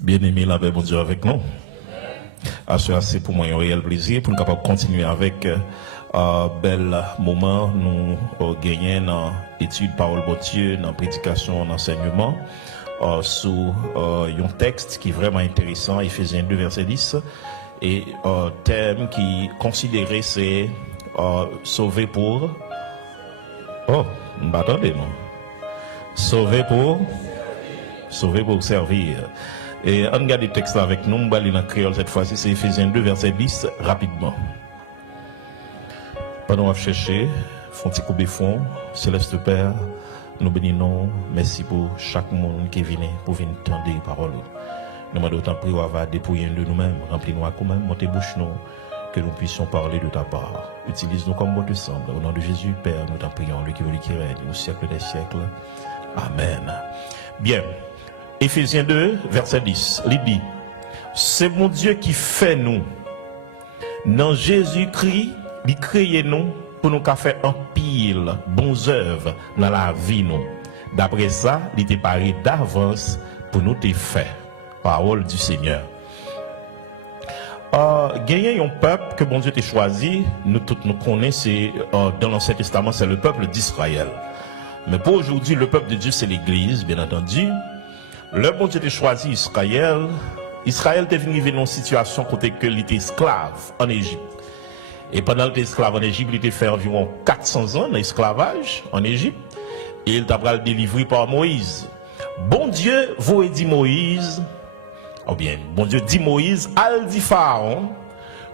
Bien-aimé, la paix, bon Dieu avec nous. C'est pour moi un réel plaisir pour nous capables continuer avec bel moment nous gagner dans l'étude parole de Dieu, dans la prédication, dans l'enseignement sous un texte qui est vraiment intéressant, Ephésiens 2 verset 10, et thème qui considéré c'est sauver pour attendez moi sauver pour servir. Et on regarde le texte avec nous, on va lire en créole cette fois-ci, c'est Ephésiens 2 verset 10 rapidement. Pendant qu'on va chercher, font petit coup de fond, Céleste Père, nous bénissons, merci pour chaque monde qui vient pour venir entendre les paroles. Nous demandons autant prier, on va dépouiller de nous-mêmes, remplir-nous à nous-mêmes, monter bouche nous, que nous puissions parler de ta part. Utilise-nous comme bon te semble. Au nom de Jésus, Père, nous t'en prions, lui qui veut, lui qui règne, au siècle des siècles. Amen. Bien. Ephésiens 2, verset 10, il dit, c'est mon Dieu qui fait nous. Dans Jésus-Christ, il crée nous pour nous faire un pile, bonnes œuvres dans la vie nous. D'après ça, il était paré d'avance pour nous te faire. Parole du Seigneur. Gagner un peuple que bon Dieu t'a choisi, nous tous nous connaissons, dans l'Ancien Testament, c'est le peuple d'Israël. Mais pour aujourd'hui, le peuple de Dieu, c'est l'Église, bien entendu. Le bon Dieu a choisi Israël. Israël est venu dans une situation côté que il était esclave en Égypte. Et pendant qu'il était esclave en Égypte, il était fait environ 400 ans d'esclavage en Égypte. Et il t'a délivré par Moïse. Bon Dieu vous dit Moïse, ou bien, bon Dieu dit Moïse, al dit Pharaon,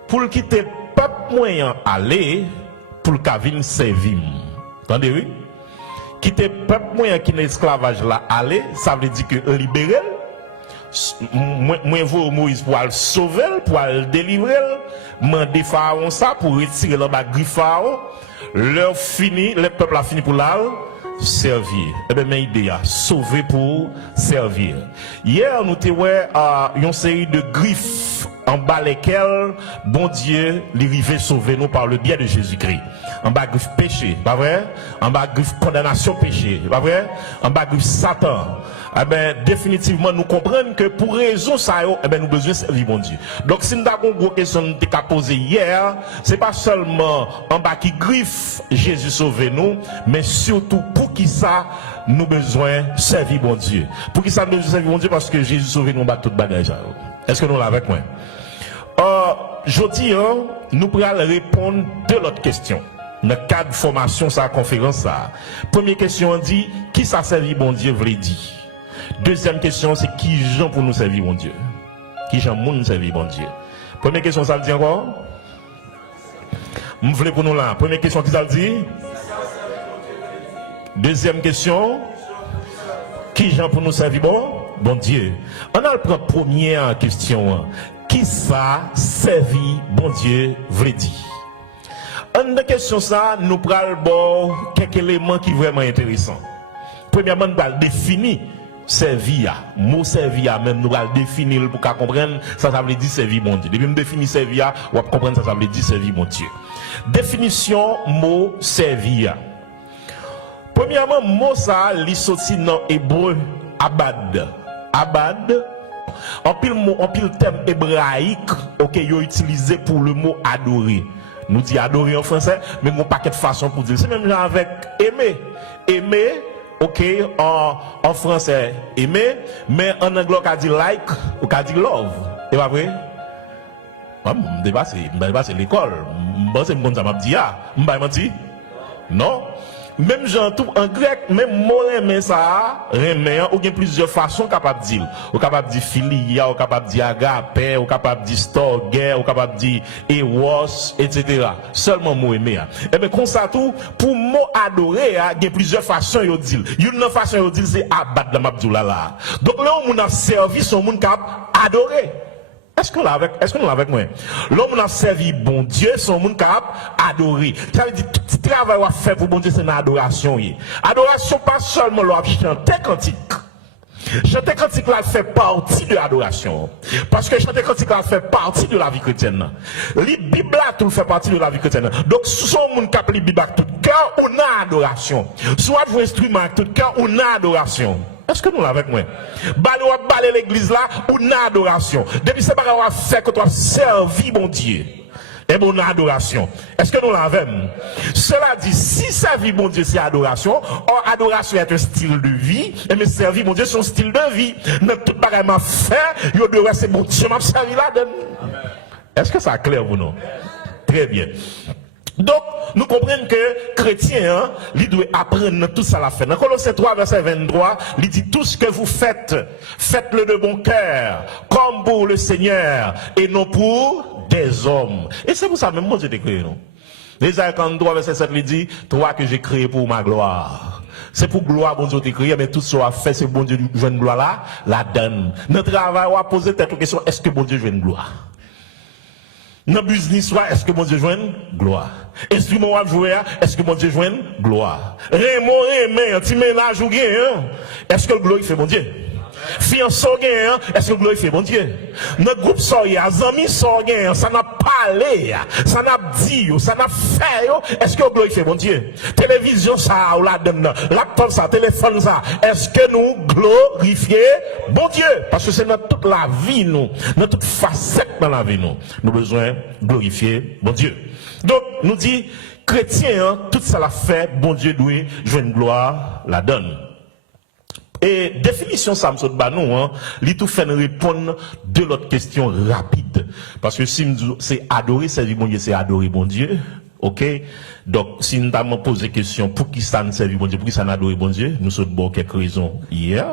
pour le quitter le peuple moyen aller, pour le cavine servir. Entendez, oui? Quitter le peuple moyen qui est esclavage là, aller, ça veut dire que libérer. Moi, vous, Moïse, pour le sauver, pour le délivrer, demander Pharaon ça, pour retirer le bagri Pharaon, leur fini, le peuple a fini pour là, servir. Eh bien, mes idées, sauver pour servir. Hier, nous avons une série de griffes en bas lesquelles, bon Dieu, l'arrivée sauver nous par le biais de Jésus-Christ. En bas griffe péché, pas vrai? En bas griffe condamnation péché, pas vrai? En bas griffe Satan. Eh bien, définitivement, nous comprenons que pour raison ça, eh bien, nous besoin de servir mon Dieu. Donc, si nous avons une question que nous avons posée hier, c'est pas seulement en bas qui griffe Jésus sauver nous, mais surtout pour qui ça, nous besoin de servir mon Dieu. Pour qui ça, nous besoin de servir mon Dieu? Parce que Jésus sauver nous bat tout bagage. Est-ce que nous l'avons avec moi? Jeudi, nous pourrons répondre de l'autre question. Dans le cadre de formation, sa conférence, ça. Première question, on dit, qui ça servir bon Dieu, veut dire? Deuxième question, c'est qui gens pour nous servir bon Dieu? Qui gens pour nous servir bon Dieu? Première question, ça veut dire quoi? Vous voulez pour nous là? Première question, qui ça veut dire? Deuxième question, qui gens pour nous servir bon Dieu? On a la première question. Qui ça servir bon Dieu veut dire? En question ça, nous prenons quelques éléments qui sont vraiment intéressants. Premièrement, nous allons définir servir. Mot servir, même nous allons définir pour comprendre ça veut dire servir bon Dieu. Depuis nous définir servir, on va comprendre ça veut dire servir bon Dieu. Définition mot servir. Premièrement, mot ça, il sorti dans hébreu abad. Abad. En pile terme hébraïque, OK, yo utilisé pour le mot adorer. Nous dit adorer en français, mais mon paquet de façon pour dire. C'est même genre avec aimer. Aimer, OK, en français, aimer, mais en anglais, on dit like, ou on dit love. C'est pas vrai? C'est l'école. C'est mon ça m'a dit, m'a menti? Non? Même genre tout en grec, même mot remet ça, remet, ou bien plusieurs façons capable de dire. Ou capable de dire philia, ou capable de dire agape, ou capable de dire storge, ou capable de dire eros, etc. Seulement mot aimer. Et bien, comme ça tout, pour mot adorer, il y a plusieurs façons de dire. Une façon de dire, c'est abad la mabdoulala. Donc là, on a servi son monde capable adorer. Est-ce que nous avec moi? L'homme a servi bon Dieu, son monde capable adorer. Ça veut dire tout le travail qu'on fait pour bon Dieu, c'est une adoration. Adoration, pas seulement l'on chanter cantique. Chanter cantique là fait partie de l'adoration. Parce que chanter cantique là fait partie de la vie chrétienne. La Bible là tout fait partie de la vie chrétienne. Donc, son monde capable la Bible tout cœur, on a adoration. Soit vous instrument tout cœur, on a adoration. Est-ce que nous l'avons avec moi? Balé l'église là, ou une adoration. Depuis ce qu'on va faire que tu as servi mon Dieu. Et mon adoration. Est-ce que nous l'avons? Cela dit, si servir mon Dieu c'est adoration, or adoration est un style de vie, et mais servir mon Dieu c'est un style de vie. Notre tout pareillement faire, il doit c'est mon Dieu m'a servi là-dedans. Est-ce que ça est clair ou non? Très bien. Donc, nous comprenons que chrétien, hein, il doit apprendre tout ça à la fin. Dans Colossiens 3, verset 23, il dit tout ce que vous faites, faites-le de bon cœur, comme pour le Seigneur, et non pour des hommes. Et c'est pour ça même moi j'ai créé, non? Isaïe 43, verset 7, il dit, toi que j'ai créé pour ma gloire. C'est pour gloire, bon Dieu, t'es créé, mais tout ce qu'on a fait, c'est bon Dieu, je une gloire là, la donne. Notre travail, on a posé cette question, est-ce que bon Dieu joue une gloire? Dans le business, est-ce que mon Dieu joue une gloire? Instrument à jouer, est-ce que mon Dieu joue une gloire? Raymond, petit ménage ou gain, est-ce que le gloire fait mon Dieu? Fiançon gain, est-ce que le gloire fait mon Dieu? Notre groupe soya, amis soya, ça n'a parlé, ça n'a dit, ça n'a fait, est-ce que le gloire fait mon Dieu? Télévision ça, ou la donne, laptop ça, téléphone ça, est-ce que nous glorifions bon Dieu? Parce que c'est notre toute la vie, nous, notre toute facette dans la vie, nous avons besoin de glorifier bon Dieu. Donc, nous dit, chrétien, hein, tout ça l'a fait, bon Dieu doit jouer une gloire, la donne. Et définition ça me saute nous hein, li tout fait nous répondre de l'autre question rapide parce que si c'est adorer servir bon Dieu c'est adorer bon Dieu. OK? Donc si nous avons posé question pour qui ça ne servir bon Dieu pour qui ça n'adorer bon Dieu, nous sommes bon quelques raisons hier.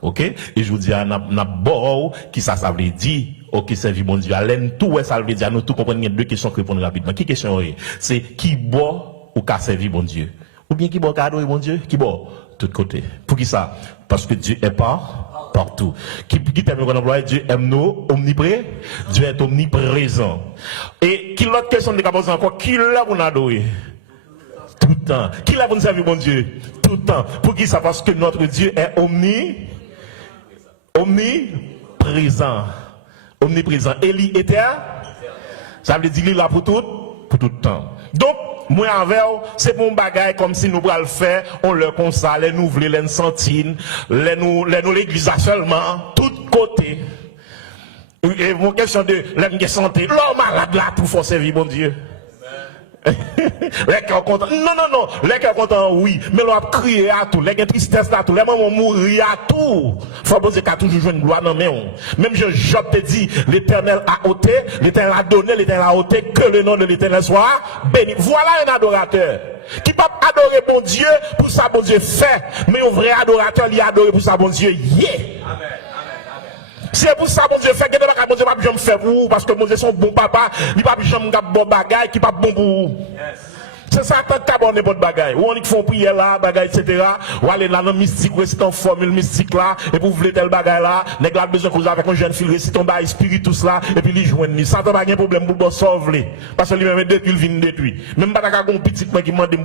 OK? Et je vous dis n'a bon qui ça veut dire OK servir bon Dieu. Alain tout ça veut dire nous tout comprendre il y a deux questions que répondre rapidement. Qui question est? C'est qui boit ou qui servir bon Dieu? Ou bien qui boit qui adorer bon Dieu? Qui boit tout côté. Pour qui ça? Parce que Dieu est partout. Qui termine qu'on emploie, Dieu aime nous, omniprésent. Dieu est omniprésent. Et qui l'autre question de poser encore, qui l'a pour nous adorer? Tout le temps. Qui l'a pour nous servir, mon Dieu? Tout le temps. Pour qui ça? Parce que notre Dieu est omniprésent. Omniprésent. Et il était, ça veut dire qu'il est là pour tout le temps. Donc, moi avec c'est mon bagage comme si nous pourrions le faire on le comme ça les nous voulons les sentines les nous l'église seulement tout côté et mon question de la santé l'homme malade là tout faut servir bon Dieu. Les cœurs contents non les cœurs contents oui mais l'on a crié à tout les tristesse à tout les mamans mourir à tout faut bon Dieu qu'a toujours joué une gloire dans même Job te dit l'Éternel a ôté l'Éternel a donné l'Éternel a ôté que le nom de l'Éternel soit béni. Voilà un adorateur qui peut adorer bon Dieu pour ça bon Dieu fait mais un vrai adorateur il adore pour ça bon Dieu amen. C'est pour ça, mon Dieu, fait que mon Dieu, pas jamais faire pour vous, parce que mon Dieu, son bon papa, il pas jamais bon bagage, qui pas bon pour vous. C'est ça, tant que bon n'importe bagaille. Ou on y font prière là, bagaille, etc. Ou aller là dans mystique, réciter en formule mystique là, et pour vous voulez tel bagaille là, n'est-ce pas besoin que vous avec un jeune fille, réciter un bail spiritus là, et puis lui joindre. Ça n'a pas de problème pour le sauver. Parce que lui-même, depuis, il vient détruire. Même pas un petit qui m'a demandé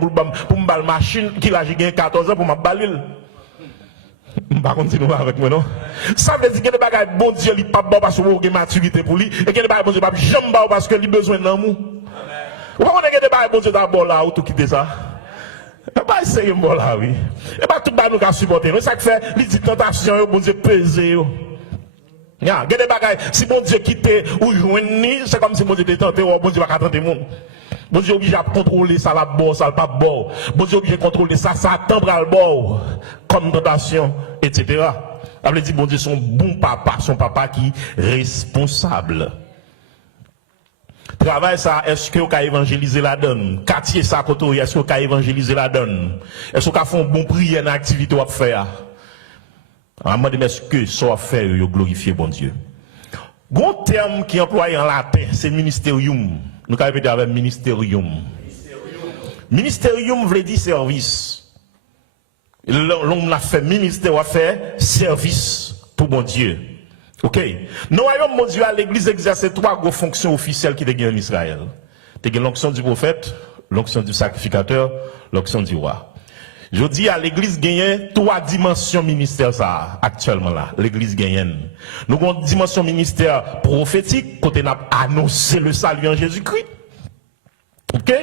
pour me machine, qui l'a gagné 14 ans pour m'abalir. Par contre, si nous avec moi, non? Ça veut dire que les bagages, bon Dieu, il pas bon parce que vous avez maturité pour lui, et que les bagages, bon Dieu, pas jamais bon parce qu'il a besoin d'amour. Vous comprenez que les bagages, bon Dieu, d'abord là, ou tout quitter ça? Et pas essayer bon là, oui. Et pas tout le monde qui supporter. C'est ça qui fait, il dit tentation, bon Dieu, peser. Il y a des bagages, si bon Dieu quitte ou joigne, c'est comme si bon Dieu était tenté, ou bon Dieu va tenter le monde. Bon Dieu obligé à contrôler ça, la bord, ça, le pas bord. Bon Dieu obligé à contrôler ça, ça attend le bord. Comme tentation, etc. Elle dit, bon Dieu, son bon papa, son papa qui est responsable. Travail ça, est-ce que vous avez évangélisé la donne? Quartier ça, côté, est-ce que vous avez évangélisé la donne? Est-ce que vous avez fait un bon prière, une activité à faire? Alors, je me est-ce que ça va faire, vous glorifier bon Dieu? Bon terme qui est employé en latin, c'est ministerium. Nous avons répété avec ministerium. Ministerium veut dire service. L'homme a fait ministère, a fait service pour mon Dieu. Ok? Nous voyons mon Dieu à l'église exercer trois grandes fonctions officielles qui sont en Israël. Tu as l'onction du prophète, l'onction du sacrificateur, l'onction du roi. Je dis à l'église gagne trois dimensions ministère ça actuellement là. L'église gagne. Nous avons une dimension ministère prophétique, côté n'a annoncé le salut en Jésus-Christ. OK?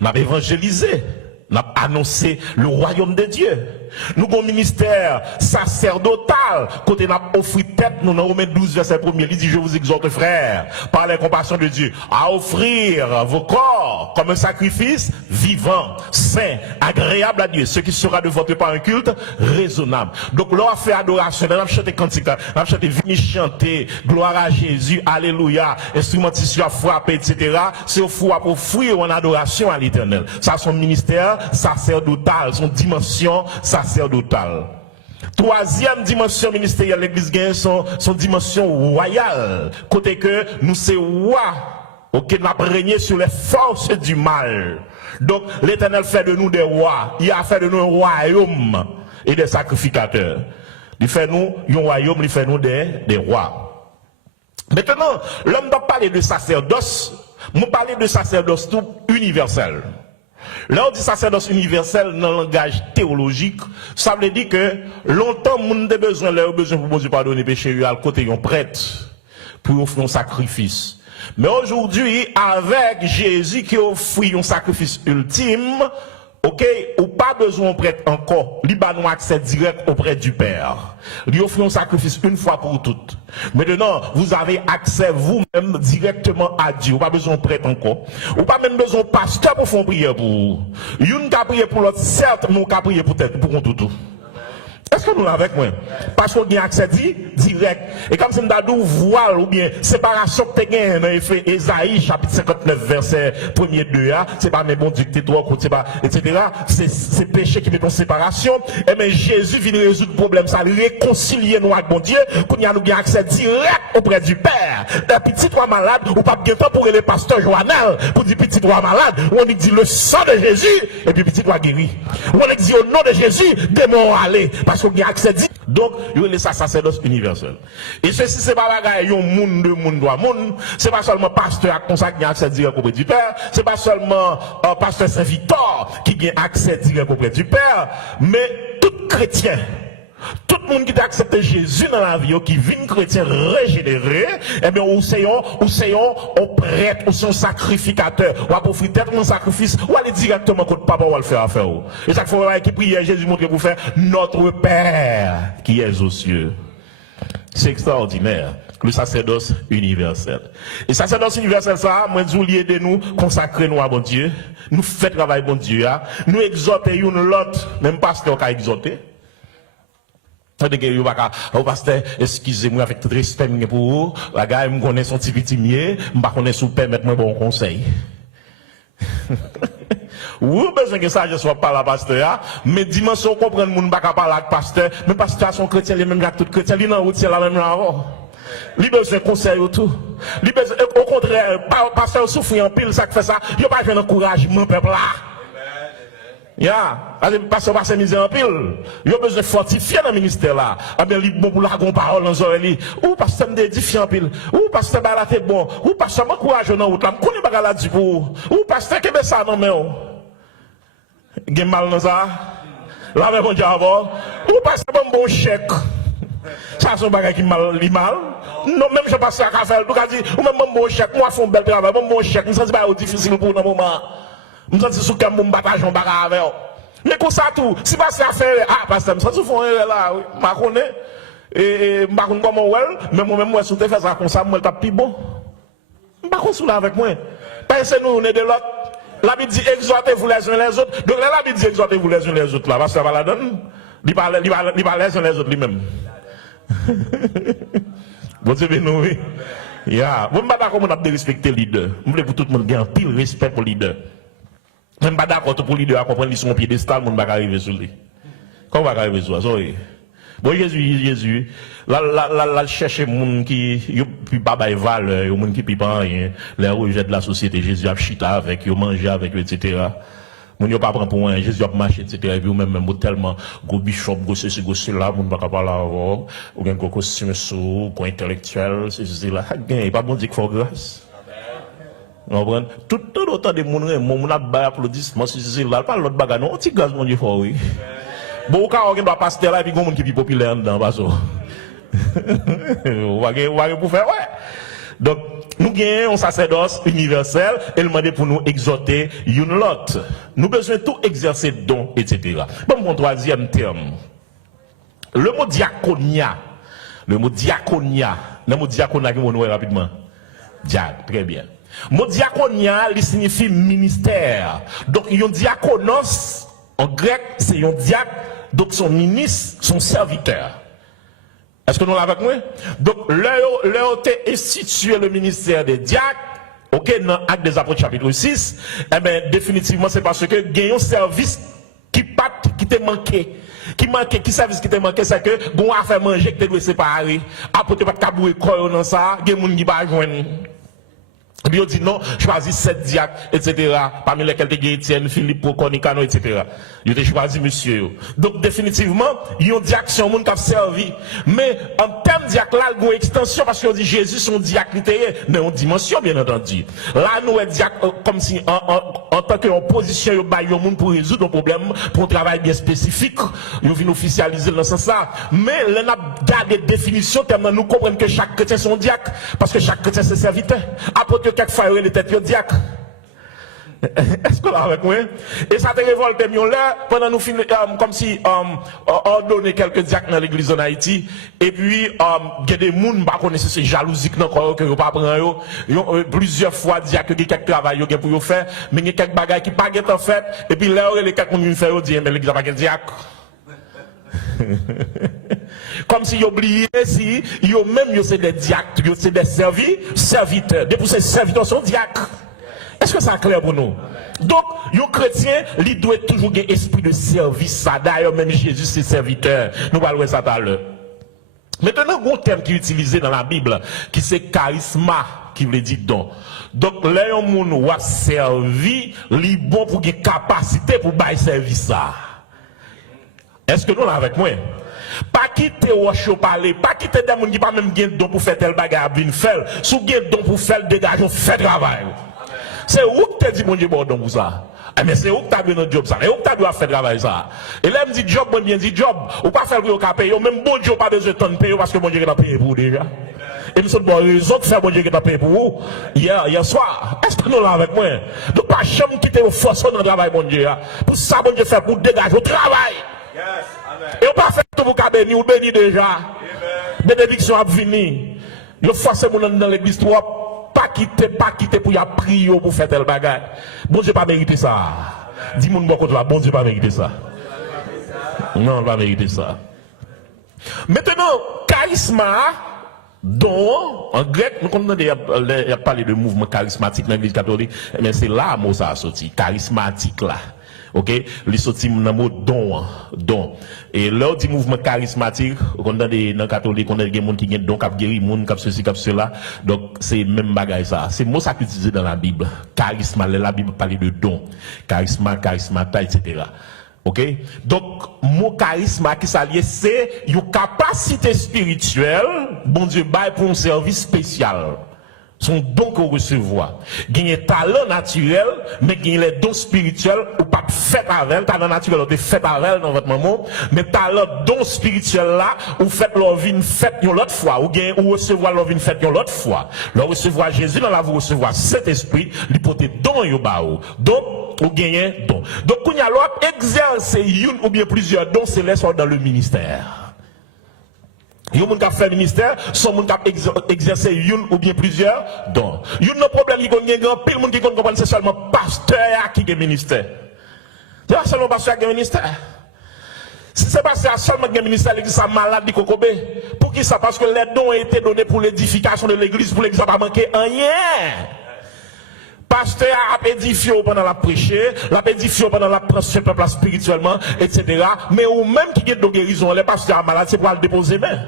N'a évangélisé, n'a annoncé le royaume de Dieu. Nous avons un ministère sacerdotal. Côté n'a offert tête, nous dans Romains 12, verset 1er, il dit, je vous exhorte, frères, par la compassion de Dieu, à offrir vos corps comme un sacrifice vivant, saint, agréable à Dieu, ce qui sera de votre part un culte raisonnable. Donc, l'on a fait adoration, on a chanté cantique, on a chanté vini chanter, gloire à Jésus, alléluia, instrumentation à frapper, etc. C'est au fou pour offrir en adoration à l'Éternel. Ça, son ministère sacerdotal, son dimension sacerdotale. Troisième dimension ministérielle de l'Église gagne son dimension royale. Côté que nous c'est roi, ok, n'a régné sur les forces du mal. Donc l'Éternel fait de nous des rois. Il a fait de nous un royaume et des sacrificateurs. Il fait nous un royaume, il fait nous des rois. Maintenant, l'homme doit parler de sacerdoce. Nous parler de sacerdoce tout universel. Là, on dit sacerdoce universel dans le langage théologique, ça veut dire que longtemps, on a besoin pour Dieu pardonner péché, à côté d'un prêtre, pour offrir un sacrifice. Mais aujourd'hui, avec Jésus qui offre un sacrifice ultime, ok, ou pas besoin de prêtre encore, il a accès direct auprès du Père. Il offre un sacrifice une fois pour toutes. Maintenant, vous avez accès vous-même directement à Dieu. Vous pas besoin de prêtre encore. Ou pas même besoin de pasteur pour faire prière pour vous. Une qui a prié pour l'autre, certes, mais on a prié pour tête, pour tout. Est-ce que nous l'avons avec moi? Parce qu'on a accès direct. Et comme c'est une voile ou bien séparation que tu as dans Ésaïe, chapitre 59, verset 1er 2, c'est pas mes bons Dieu que tu es c'est pas, etc. C'est péché qui met en séparation. Et bien Jésus vient résoudre le problème, ça réconcilier nous avec bon Dieu, qu'on a nous accès direct auprès du Père. Un petit toi malade, ou pas bien temps pour les pasteurs Joannel, pour dire petit toi malade, on dit le sang de Jésus, et puis petit toi guéri. On dit au nom de Jésus, démon aller. Parce qu'on a accès dit. Donc, il y a ça sacerdoce universel. Et ceci, c'est pas bagaille, yon moun de moun doit moun. C'est pas seulement pasteur qui a accès direct auprès du Père. C'est pas seulement pasteur Saint-Victor qui a accès direct auprès du Père. Mais tout chrétien, tout le monde qui a accepté Jésus dans la vie, qui vit chrétien régénéré, eh bien, ou c'est un prêtre, ou c'est un sacrificateur, ou à profiter de mon sacrifice, ou aller directement contre papa, ou à le faire affaire. Et chaque fois qui prie, Jésus montre pour faire notre Père qui est aux cieux. C'est extraordinaire. Le sacerdoce universel. Et sacerdoce universel, ça, moi, je voulais de nous consacrer nous à bon Dieu, nous faire travail bon Dieu, nous exhorter une l'autre, même pasteur qui a exhorté. Pasteur, excusez-moi avec tout respect pour vous, la gars, je connais son petit vitimier, je ne connais pas si vous permettez moi bon conseil. Ou besoin que ça je sois pas la pasteur, mais dimension comprendre moun pas parler avec pasteur, mais pasteur son chrétien les même tout chrétien, il dans route c'est la même là. Li besoin conseil ou tout. Li besoin au contraire, pasteur souffre en pile ça fait ça, il pas besoin d'encouragement peuple là. Parce que pasteur misère en pile, il a besoin de fortifier dans le ministère là. Ah bien, il bon pour la parole dans oreilles. Ou pasteur me édifier en pile. Ou pasteur ba la tête bon. Ou pasteur m'encourage dans route là. M'connais pas la dit pour. Ou pasteur que ça non mais gen mal dans ça. Là mais bon Dieu avant. Ou pasteur bon chèque. Ça son bagage qui mal Non même je passe à faire tout dit ou même bon chèque moi font bel travail bon chèque. Me sens pas difficile pour dans moment. Je me sens que mon bataille en bagarre avec eux. Mais comme ça tout, si pas ça fait, parce que je me sens là, je connais, et je ne sais pas comment mais moi-même, moi, si je fais ça comme ça, je suis plus bon. Je ne sais pas avec moi. Parce que nous, on est de l'autre. La Bible dit exhortez-vous les uns les autres. Donc là, la Bible dit exhortez-vous les uns les autres. Là, parce que ça va la donner. Il parle les uns les autres lui-même. Bon Dieu, nous, oui. Vous ne pas d'accord, on a de respecter le leader. Je voulais pour tout le monde gagner un pile respect pour le leader. Je ne suis pas d'accord pour le leader à comprendre qu'ils sont au piédestal, je ne vais pas arriver sur lui. Comment va arriver sur lui? Bon, Jésus, là, chercher les gens qui n'ont pas de valeur, les gens qui n'ont pas rien, les rejets de la société, Jésus a chita avec, ils mangé avec, etc. Ils n'ont pas pris pour rien, Jésus a marché, etc. Et puis, même tellement, gros bishop, gros ceci, gros cela, ils ne pas parler avant, ou bien gros costume sous, gros intellectuel, c'est là. Il n'y a pas bon Dieu qui fait grâce. Tout autant de monde, mon applaudissement, c'est là, pas l'autre bagarre, non, petit gaz, mon Dieu, faut, oui. Bon, quand on va passer là, et puis, il y a des gens qui sont populaires dedans, parce que. On va pour faire, ouais. Donc, nous gagnons un sacerdoce universel et le demander pour nous exhorter une l'autre. Nous besoin tout exercer don, etc. Bon, mon troisième terme. Le mot diaconia. Le mot diaconia qui nous rapidement. Diac, très bien. Le mot diaconia, il signifie ministère. Donc, il y a un diaconos, en grec, c'est un diacre, donc son ministre, son serviteur. Est-ce que nous l'avons avec moi? Donc, leur a institué le ministère des diacres, ok, dans l'acte des apôtres chapitre 6, eh bien, définitivement, c'est parce que il y a un service qui t'a manqué. Qui service qui t'a manqué, c'est que, bon, à faire manger, que tu dois séparer. Après, tu vas pas tabouer quoi dans ça, il y a des gens qui va joindre. Et puis on dit non, choisis 7 diacres, etc. Parmi lesquels tu as Étienne, Philippe, Proconicano, etc. Il a choisi monsieur. Donc définitivement, il y a un diacre, c'est un monde qui a servi. Mais en termes de diacre, là, il y a une extension parce qu'on dit Jésus, son diacre, mais en dimension, bien entendu. Là, nous, un diacre, comme si en tant qu'opposition, il y a un monde pour résoudre un problème, pour un travail bien spécifique. Il vient officialiser dans ce sens-là. Mais là, on a gardé des définitions, tellement nous comprenons que chaque chrétien est son diacre, parce que chaque chrétien c'est serviteur. Après, quelquefois, il y a des têtes de diacre. Est-ce qu'on l'a avec moi? Et ça te révolte mieux là, pendant nous finir, comme si, on donnait quelques diacres dans l'église en Haïti, et puis, il y a des gens qui connaissent ces jalousies que vous pas prendre, plusieurs fois diacres qui quelques travail pour vous faire, mais il y a quelques bagages qui pas en fait, et puis là, les quelques gens qui font, disent, mais l'église n'a pas de diacre. Comme si ils oubliaient si ils même c'est des diacres, c'est des serviteurs. Depuis ces serviteurs sont diacres. Est-ce que ça est clair pour nous? Donc, les chrétiens, ils doivent toujours avoir un esprit de service. D'ailleurs, même Jésus, c'est serviteur. Nous allons voir ça tout à l'heure. Maintenant, il y a un terme qui est utilisé dans la Bible, qui c'est charisma, qui veut dire don. Donc, là, il y a un monde qui a servi, il est bon pour avoir capacité pour faire service. Est-ce que nous l'avons avec moi? Pas quitter ou parler, pas quitter des gens qui pas même gain don pour faire tel bagage à venir faire. Si vous gain don pour faire dégage, on fait travail. C'est où que tu dis mon Dieu bon don pour ça? Mais c'est où que tu as besoin de job ça? Et où que tu dois faire travail ça? Et là, me dit job, bon bien dit job. Ou pas faire pour vous payer, même bon Dieu pas besoin de temps payer parce que mon Dieu a payé pour vous déjà. Et nous sommes bon raison de faire bon Dieu qui a payé pour vous hier soir. Est-ce que nous l'avons avec moi? Donc pas jamais quitter vos forces dans le travail bon Dieu. Pour ça bon Dieu fait pour dégager au travail. Et on pas faire tout pour bénir, ou bénir déjà. Bénédiction a venir. Yo force mon dans l'église toi, pas quitter pour y prier pour faire tel bagage. Bon Dieu pas mérité ça. Dis mon bon côté là, bon Dieu pas mérité ça. Non, pas mérité ça. Maintenant, charisma, don, en grec, nous comprenons il y a parlé de mouvement charismatique dans l'église catholique, mais c'est là mot ça a sorti, charismatique là. Ok, les sorti dans le mot don. Et là, du mouvement charismatique, on a des dans catholique, on a des gens qui ont don, qui guéri, moun, qui ceci, qui cela. Donc, c'est même bagaille ça. C'est mot ça utilisé dans la Bible. Charisme, la Bible parle de don. Charismata, etc. Ok? Donc, mot charisme qui s'allie, c'est une capacité spirituelle, bon Dieu, bail pour un service spécial. Son don qu'on recevoir. Gagner talent naturel, mais gagner les dons spirituels, ou pas fait avec, talent naturel, ou fait avec dans votre maman, mais talent don spirituel là, ou fait leur vie une fête une autre fois, ou gagner, ou recevoir leur vie une fête une autre fois. Leur recevoir Jésus dans la vous recevoir cet esprit, l'hypothèse don yo bao. Donc, ou gagner don. Donc, quand y a l'autre, exercer une ou bien plusieurs dons célestes dans le ministère. Il y a des gens qui ont fait le ministère, sont des gens qui ont exercé une ou bien plusieurs dons. Il y a un problème qui est grand, pile de monde qui comprend c'est seulement pasteur qui a le ministère. C'est pas seulement pasteur qui a le ministère. Si c'est pasteur seulement qui a le ministère, l'église est malade de Kokobé. Pour qui ça? Parce que les dons ont été donnés pour l'édification de l'église, pour l'église n'a pas manqué rien. Pasteur a édifié pendant la prêcher, l'a édifié pendant la prêche peuple spirituellement, etc. Mais ou même qui est de guérison, les pasteurs malades, c'est pour le déposer main.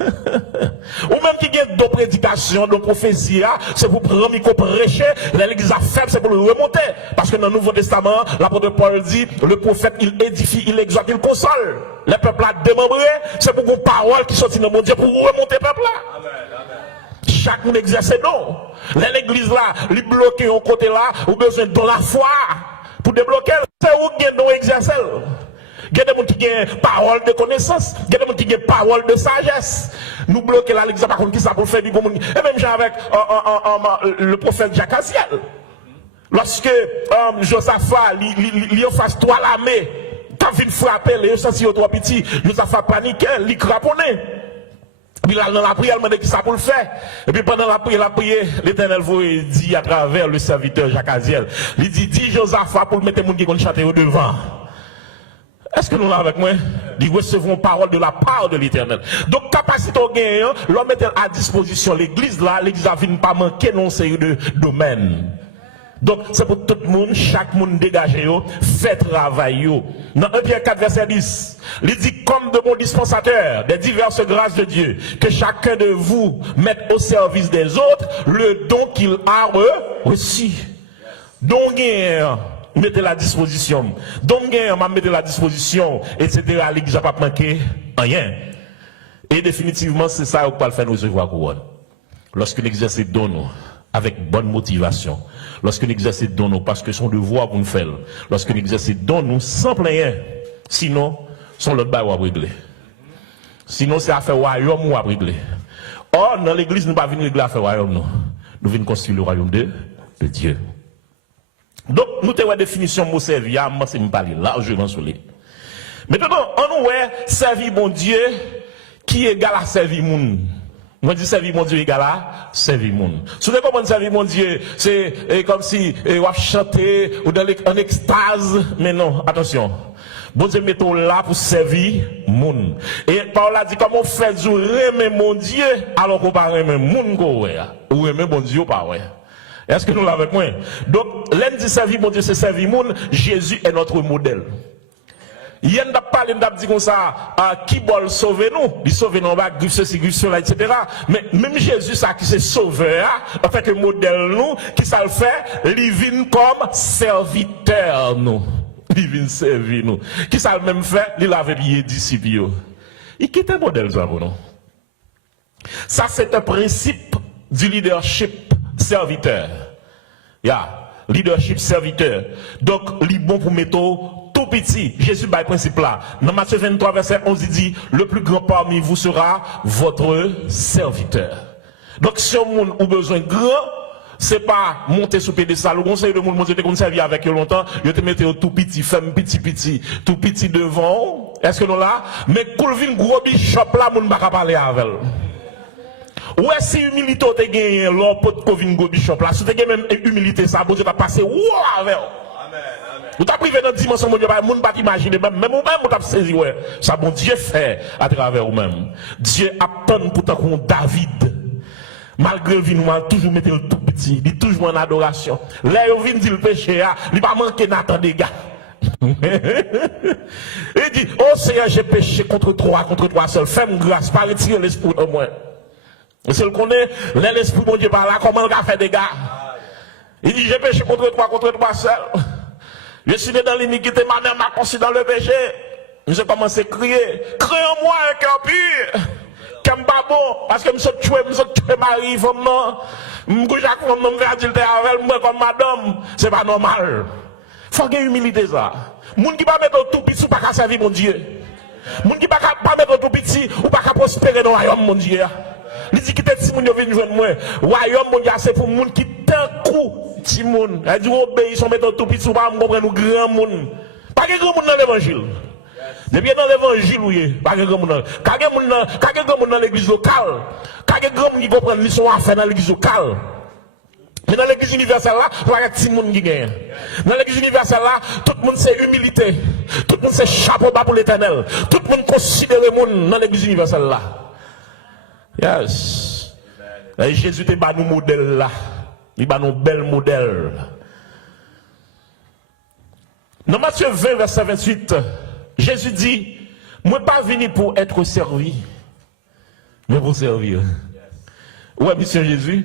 Ou même qui est de prédication, de prophétie, c'est pour prendre micro prêcher, l'église a faible, c'est pour le remonter. Parce que dans le Nouveau Testament, l'apôtre Paul dit, le prophète, il édifie, il exhorte, il console. Le peuple a démembré, c'est pour une parole qui sortit dans mon Dieu pour remonter le peuple là. Amen. Chaque monde exerce non. L'église là, les bloquer au côté là, ou besoin de la foi pour débloquer. C'est où qui est non exercer. Il y a des gens qui ont parole de connaissance, il y a des gens qui ont parole de sagesse. Nous bloquons là, l'exemple, par contre, qui ça pour faire du bon monde. Et même genre avec le prophète Jacques Aziel. Lorsque Josaphat, il fasse toi l'armée, quand il frappe, il a senti trois petits, Josaphat panique, il craponne. Puis là, dans la prière, il m'a dit qui ça pour le faire. Et puis pendant la prière, l'Éternel vous dit à travers le serviteur Jacques Aziel, il dit Josaphat pour mettre les gens qui vont chanter au devant. Est-ce que nous l'avons avec moi? Ils recevront parole de la part de l'Éternel. Donc, capacité au gagnant, l'homme met à disposition l'église là, l'église a vu ne pas manquer non série de domaines. Donc, c'est pour tout le monde, chaque monde dégagé, fait travail. Dans 1 Pierre 4, verset 10, il dit, comme de bons dispensateurs des diverses grâces de Dieu, que chacun de vous mette au service des autres le don qu'il a reçu. Donc, mettez la disposition. Donc, mettez la disposition, etc. L'église n'a pas manqué rien. Et définitivement, c'est ça qu'on va faire nous recevoir couronne. Lorsque l'exercice donne avec bonne motivation, lorsque l'exercice donne parce que son devoir pour nous faire, lorsque l'exercice donne sans rien, sinon, son l'autre bail va régler. Sinon, c'est à faire royaume ou à régler. Or, dans l'église, nous ne pouvons pas venir régler à faire royaume, non. Nous venons construire le royaume de Dieu. Donc, nous avons une définition de mot servir, moi, c'est me parler largement sur les. Maintenant, on nous servir mon Dieu qui est égal à servir mon. Moi, je dis servir mon Dieu égal à servir mon. Si vous comprenez servir mon Dieu, c'est comme si on va chanter ou dans en extase, mais non, attention. Bon Dieu, mettons là pour servir mon. Et Paul a dit, comment on fait du aimer mon Dieu, alors qu'on parle aimer mon go, ou aimer mon Dieu, pas ouais. Est-ce que nous l'avons avec moi? Donc, l'un dit servir mon Dieu, c'est servir mon. Jésus est notre modèle. Il y a parlé, il a dit comme ça, qui veut sauver nous? Il sauve nous, griffe ceci, griffe cela, etc. Mais même Jésus, ça qui s'est sauvé, en fait que modèle nous, qui ça le fait, il vient comme serviteur nous. Il vient servir nous. Qui ça le même fait, il avait bien disciple. Il quitte un modèle, ça, non? Ça, c'est un principe du leadership serviteur. Leadership serviteur. Donc, il est bon pour mettre tout petit. Jésus, par principe là. Dans Matthieu 23, verset 11, il dit, le plus grand parmi vous sera votre serviteur. Donc, si on a besoin de grand, c'est pas monter sur pédestal. Le conseil de monde, moi, je te servi avec eux longtemps, je te mettais au tout petit, femme petit, tout petit devant. Est-ce que nous là? Mais, Coulvin, gros bishop là, moun baka parler avec elle. Ouais, si humilité te gagné, l'homme peut te convaincre bishop là. Si tu as même humilité, ça, bon Dieu va passer, wow, avec. Vous t'as privé dans la dimension, mon Dieu, moun pas imaginer, même vous-même, vous t'avez saisi, ouais. Ça, bon Dieu fait à travers vous-même. Dieu attend pour tant David. Malgré le vin, on toujours mettre le tout petit, il toujours en adoration. Là, il vient dire le péché, il va manquer Nathan des gars. Il dit, oh Seigneur, j'ai péché contre toi seul. Fais-moi grâce, pas retirer l'esprit de moi. C'est le qu'on est, l'esprit de Dieu par là, comment on va faire des gars? Il dit, j'ai péché contre toi seul. Je suis né dans l'iniquité, ma mère m'a conçu dans le péché. J'ai commencé à crier, crée en moi un cœur pur. Comme pas bon, parce que je suis tué Marie, je me fais adultère avec moi comme madame. C'est pas normal. Faut qu'il y ait humilité ça. Moun qui va mettre tout petit ou pas qu'à servir mon Dieu. Moun qui va pas mettre tout petit ou pas qu'à prospérer dans le royaume mon Dieu. Il dit quitter si moun yo vinn joindre moi. Royaume mon Dieu c'est pour moun qui tant coup ti moun. Il dit obéir son mettre tout petit ou pas comprendre nous grand moun. Pas que grand moun dans l'évangile. Depuis dans l'évangile, oui, pas que grand monde. Quand grand monde dans l'église locale, quand grand monde qui comprend mission à faire dans l'église locale. Mais dans l'église universelle là, il y a petit monde qui gagne. Dans l'église universelle là, tout le monde c'est humilité. Tout le monde c'est chapeau bas pour l'éternel. Tout le monde considère le monde dans l'église universelle là. Yes. Et Jésus te bat nous modèle là. Il bat nous bel modèle. Dans Matthieu 20, verset 28, Jésus dit, moi pas venu pour être servi, mais pour servir. Ouais, monsieur Jésus,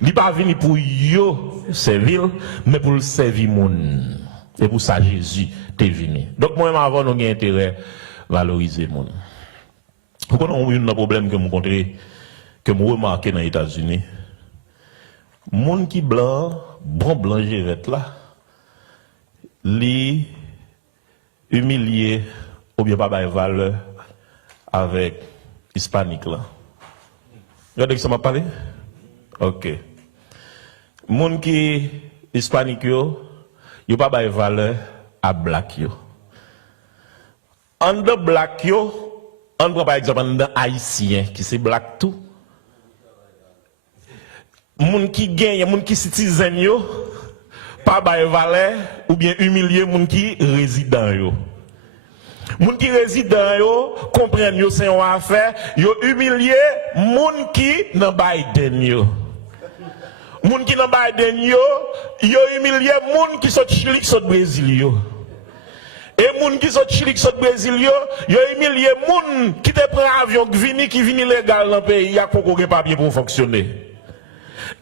il n'est pas venu pour yo servir, mais pour le servir moun. Et pour ça, Jésus t'est venu. Donc, moi, avant, nous avons intérêt à valoriser moun. Vous connaissez un problème que je remarque dans les États-Unis. Moun qui blanc, bon blanc, là, les humilié ou bien pas bail valeur avec hispanique là. Regardez que ça m'a parlé? OK. Moun qui hispanique yo pas bail valeur à black yo. En de black yo, on prend par exemple un haïtien qui c'est black tout. Moun qui gagne, moun qui citizen yo, pas bail valeur ou bien humilier moun qui résident yo. Moun qui résident yo, comprennent yo c'est une affaire, yo humilier moun qui nan Biden yo. Moun qui nan Biden yo humilier moun qui sont Chili, qui sont Brésil yo. Et moun qui sont Chili, qui sont Brésil yo humilier moun qui te prend avion qui vini légal dans le pays, y a koko gen papier pour fonctionner.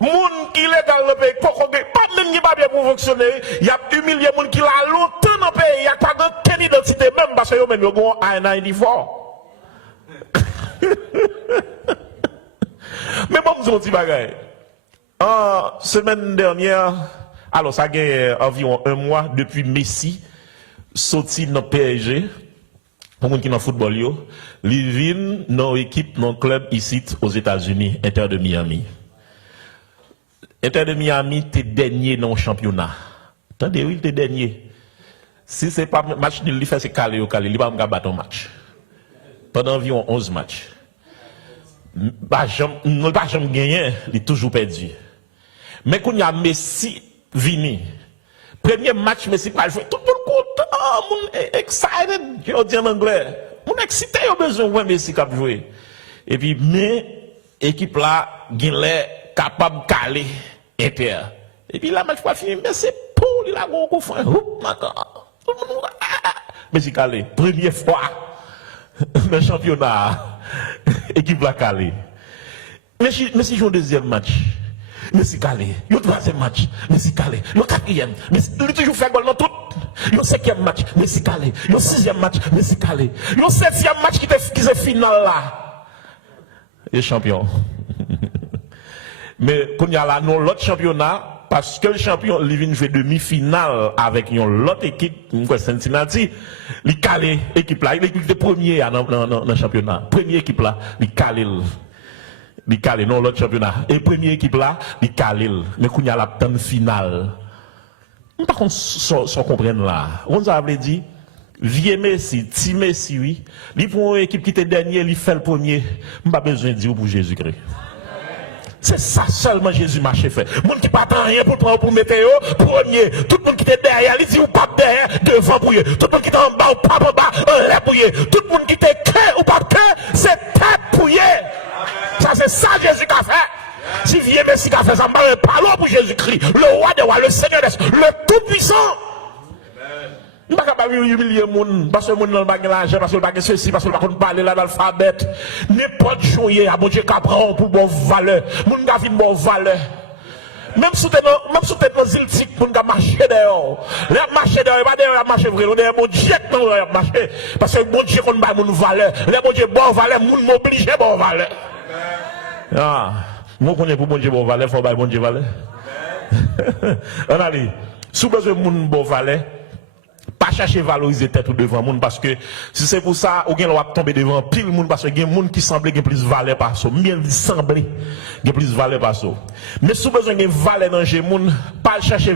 Moun qui légal dans le pays, koko gen pas même gen papier pour fonctionner, y a humilié moun qui la longtemps dans le pays, y a pas de identité même parce que yo même yo gon I-94. Mais bon, nous petit bagay. Semaine dernière, alors ça a environ un mois depuis Messi sorti dans PSG pour moun qui dans football yo, li vinn dans équipe dans club ici aux États-Unis, Inter de Miami. Inter de Miami t'es dernier dans le championnat. Attendez, oui, t'es dernier. Si c'est pas match nul, il fait c'est calé, il va me battre un match. Pendant environ 11 matchs. Pas jamais gagné, il est toujours perdu. Mais quand il y a Messi vini, premier match Messi pas joué, tout le monde content, monde excited, je dis en anglais, monde excité, il a besoin de Messi qui a joué. Et puis mais équipe là, il capable de caler Inter. Et puis là match pas fini, mais c'est pour il a gros coup fin. Messi calé, première fois dans le championnat, équipe là calé. Messi joue deuxième match. Messi calé. Le troisième match. Messi calé. Le quatrième. Messi toujours fait goal dans tout. Le cinquième match. Messi calé. Le sixième match. Messi calé. Le septième match qui est final là. Il est champion. Mais quand il y a là, non, l'autre championnat, parce que le champion, il vient jouer demi-finale avec une autre équipe, Cincinnati, il calé l'équipe là. L'équipe de premier dans le championnat. Première équipe là, il calé. Il calé non l'autre championnat et première équipe là il calé mais quand il y a la temps finale par contre sans comprendre là on ça veut dire vieux Messi ti Messi oui il pour une équipe qui était dernier il fait le premier pas besoin de dire pour Jésus-Christ c'est ça seulement Jésus marché fait monde qui pas attend rien pour prendre pour météo premier tout le monde qui était derrière il dit ou pas derrière devant pour tout le monde qui était en bas ou pas en bas en l'air pour tout le monde qui était cœur ou pas cœur c'est tête pour ça c'est ça Jésus qui a fait. Si vieux Messi qui a fait ça, parlons pour Jésus-Christ, le roi des rois, le Seigneur des le tout-puissant. Il ne peut pas humilier les gens, parce que les gens n'ont pas l'argent, parce qu'ils n'ont pas ceci, parce qu'ils n'ont pas parler là d'alphabet. N'importe chose, il y a bon Dieu qui apprend pour bonne valeur. Les gens n'ont pas bonne valeur. Même si tu es dans Ziltik, pour marcher dehors. Les marcher dehors, pas dehors, marcher vrai. On est bon Dieu qui n'a pas marché. Parce que bon Dieu n'a pas bonne valeur. Les bon Dieu bonne valeur, les gens m'obligent bonne valeur. Ah, moi connais pour bon Dieu bon valeur, faut pas bon Dieu valeur. On a dit, si vous avez besoin de bon valeur, pas chercher valoriser tête ou devant monde parce que si c'est pour ça, ou bien on va tomber devant pile monde parce que il y a des gens qui semblent qu'il plus valeur par ça, mieux semble qu'il plus valeur par ça. Mais si vous avez besoin de valeur dans le monde, pas chercher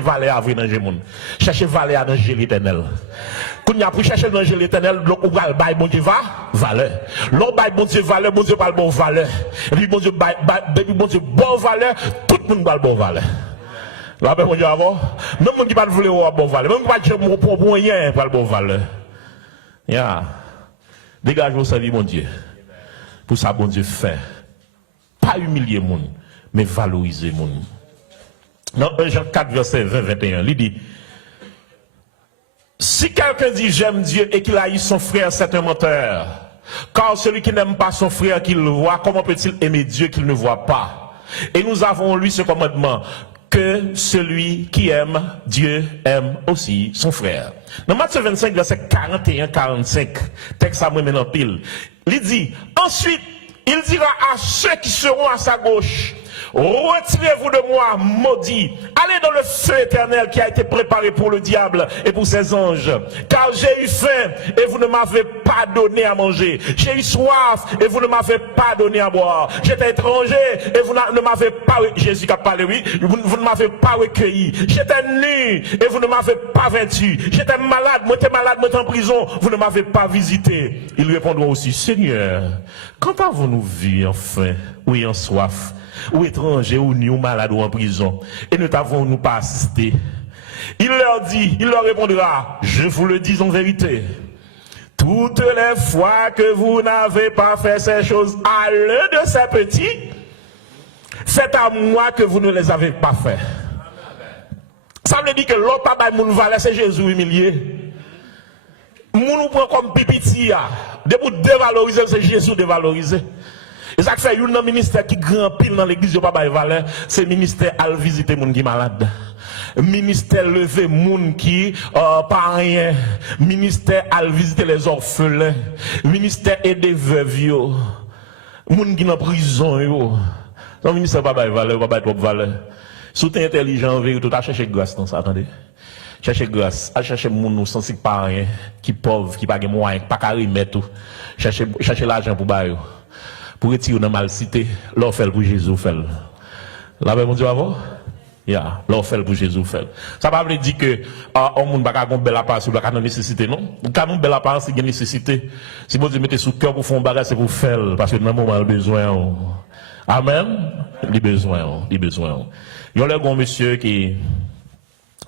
valeur à vrai dans le monde. Chercher valeur dans l'éternel. Quand il y a pour chercher dans l'éternel, on va le bon Dieu valeur. L'on va bon Dieu valeur, bon Dieu pas le bon valeur. Et puis bon Dieu bon valeur, tout le monde va le bon valeur. Là, ben, mon Dieu, avant, même mon qui pas vouloir bon valeur, même qui pas dire pour rien, pas le bon valeur. Ya, dégage vos services, mon Dieu. Pour ça, bon Dieu fait. Pas humilier mon, mais valoriser mon. Dans 1 Jean 4, verset 20-21, il dit, si quelqu'un dit j'aime Dieu et qu'il haït son frère, c'est un menteur. Car celui qui n'aime pas son frère qu'il le voit, comment peut-il aimer Dieu qu'il ne voit pas? Et nous avons lui ce commandement, que celui qui aime Dieu aime aussi son frère. Dans Matthieu 25, verset 41-45, texte à moi maintenant pile, il dit, ensuite, il dira à ceux qui seront à sa gauche, retirez-vous de moi, maudit. Allez dans le feu éternel qui a été préparé pour le diable et pour ses anges. Car j'ai eu faim et vous ne m'avez pas donné à manger. J'ai eu soif et vous ne m'avez pas donné à boire. J'étais étranger et vous ne m'avez pas... Jésus qui a parlé, oui. Vous ne m'avez pas recueilli. J'étais nu et vous ne m'avez pas vêtu. J'étais malade, moi j'étais en prison. Vous ne m'avez pas visité. Ils répondront aussi, Seigneur, quand avons-nous vu enfin, ou en soif, ou étranger, ou nu, ou malade, ou en prison, et ne t'avons-nous pas assisté? Il leur répondra, je vous le dis en vérité, toutes les fois que vous n'avez pas fait ces choses à l'un de ces petits, c'est à moi que vous ne les avez pas fait. Ça veut dire que l'autre tabac moun valait, c'est Jésus humilié. Moun nous prend comme pipiti, de pour dévaloriser, c'est Jésus dévalorisé. Et ça fait un ministère qui grand pile dans l'église de Papa et Valère, c'est ministère à visiter moun qui malade. Ministère lever moun qui pas rien. Ministère à visiter les orphelins. Ministère aider veuves yo. Moun qui dans prison yo. Son ministère Papa et Valère, Papa et trop Valère. Si tu es intelligent, tout à chercher grâce dans ça, attendez. Chercher grâce, à chercher moun nou sensible pas rien, qui pauvre, qui pas de moyens, pas carré mettre tout. Chercher l'argent pour bailler. Pour retirer dans mal cité, l'or fait pour Jésus fait. Là mon Dieu avant? Ya, l'or fait pour Jésus fait. Ça pas veut dire que on moun pas gon belle apparence, ou pas nécessité non. Quand on belle apparence, c'est une nécessité. Si vous mettez sous cœur pour faire un bagage, c'est pour faire parce que dans moment le besoin. Amen. Les besoins, les besoins. Il y a le grand monsieur qui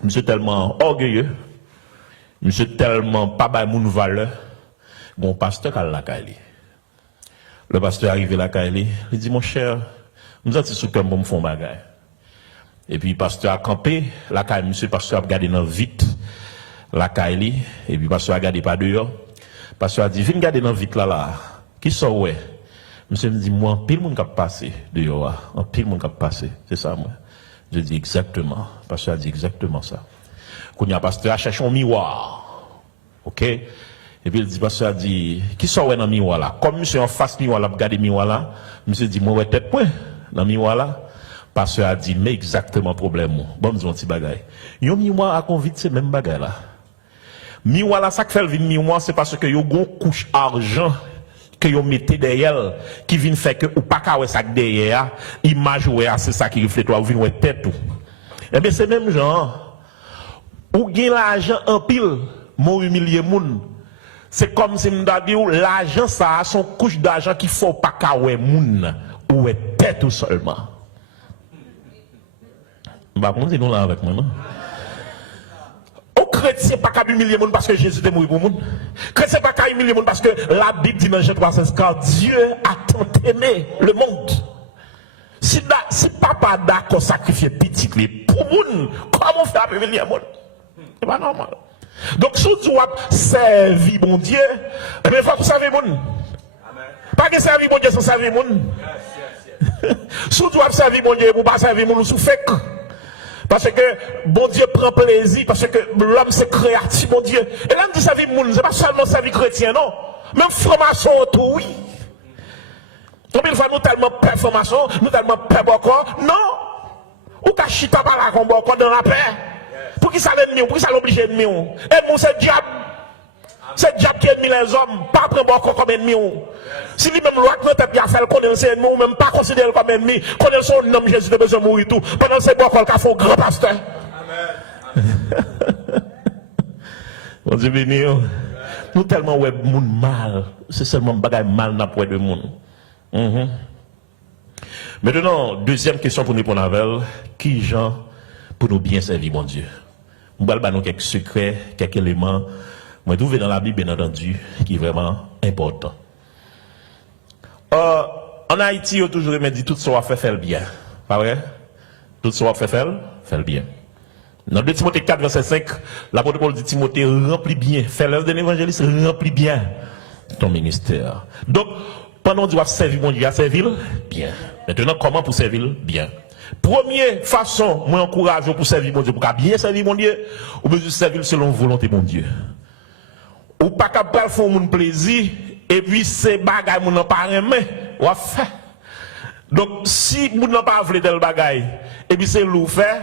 monsieur tellement orgueilleux, monsieur tellement pas ba moun valeur, bon pasteur à la Kaili. Le pasteur arrive à la Kaili, il dit mon cher, nous avons sous cœur pour me faire bagay. Et puis le pasteur a campé, la Kaili, monsieur pasteur a regardé dans vite la Kaili, et puis le pasteur a regardé pas dehors. Le pasteur a dit viens regarder dans vite là. Qui sort ouais? Monsieur me dit moi pile monde qui a passé dehors, en pile monde qui a passé, c'est ça moi. Je dis exactement. Le pasteur a dit exactement ça. Quand il y a un pasteur a cherché un miroir. OK? Et puis le pasteur a dit, qui sort dans le miroir là? Comme monsieur en face du miroir là, regarde le miroir là, monsieur dit, moi, ouais, tête point, dans le miroir là. Le pasteur a dit, mais exactement problème. Bon, nous un petit bagay. Yon miroir a convite ce même bagay là. Miroir là, ça qui fait le miroir, c'est parce que yon gon couche argent que vous mettez derrière, qui vient faire que ou pas qu'à ça derrière, image ou c'est ça qui reflète ou vient tête tout. Eh bien c'est même genre, ou gain l'argent en pile, mon humilié moun. C'est comme si m'da dit l'argent ça a son couche d'argent qui faut pas qu'à moun ou tête tout seulement. Bah on dit nous là avec moi non. Chrétien pas qu'à humilier monde parce que Jésus est mort pour monde. Chrétien pas qu'à humilier monde parce que la Bible dit dans Jean 3:16 car Dieu a tant aimé le monde. Si papa d'accord sacrifier petit pour monde, comment faire pour humilier monde? C'est pas normal. Donc si tu as servi bon Dieu, il faut servir monde. Pas que servir bon Dieu sans servir monde. Si tu as servi bon Dieu pour pas servir monde sous fake. Parce que bon Dieu prend plaisir, parce que l'homme c'est créatif, bon Dieu. Et là, on dit sa vie monde, c'est pas seulement sa vie chrétienne, non. Même formation autour, oui. Combien de fois nous tellement peur formation, nous tellement peur encore, non. Ou qu'à chita par là qu'on encore dans la paix. Pour qui ça l'ennemi, pour qui ça l'oblige l'ennemi. Et nous c'est diable. C'est diable qui ennemi les hommes, pas prendre encore comme ennemi. Si lui-même loi que notre bien fait connaître ses ennemis ou même pas considérer comme ennemi, connaître son nom Jésus de besoin de mourir tout. Pendant ces bois qu'on a fait grand pasteur. Amen. Bon Dieu béni. Nous tellement ouais monde mal, c'est seulement bagaille mal n'a pas de monde. Maintenant, deuxième question pour nous répondre avec, qui gens pour nous bien servir mon Dieu. Nous allons nous quelques secrets, quelques éléments. Moi, trouvé dans la Bible, bien entendu, qui est vraiment important. En Haïti, il y a toujours dit tout ce qu'on fait le bien. Pas vrai? Tout ce qu'on fait le bien. Dans 2 Timothée 4, verset 5, l'apôtre Paul dit Timothée, remplis bien. Fais l'œuvre de l'évangéliste, remplis bien ton ministère. Donc, pendant que tu vas servir mon Dieu, à servir bien. Maintenant, comment pour servir bien? Première façon, moi, encourage pour servir mon Dieu, pour bien servir mon Dieu, ou besoin servir selon volonté mon Dieu. Ou pas capable faire mon plaisir et puis c'est bagaille mon pas aimer ou faire Donc, si vous n'avez pas voulu tel bagaille, et puis c'est l'ou fait,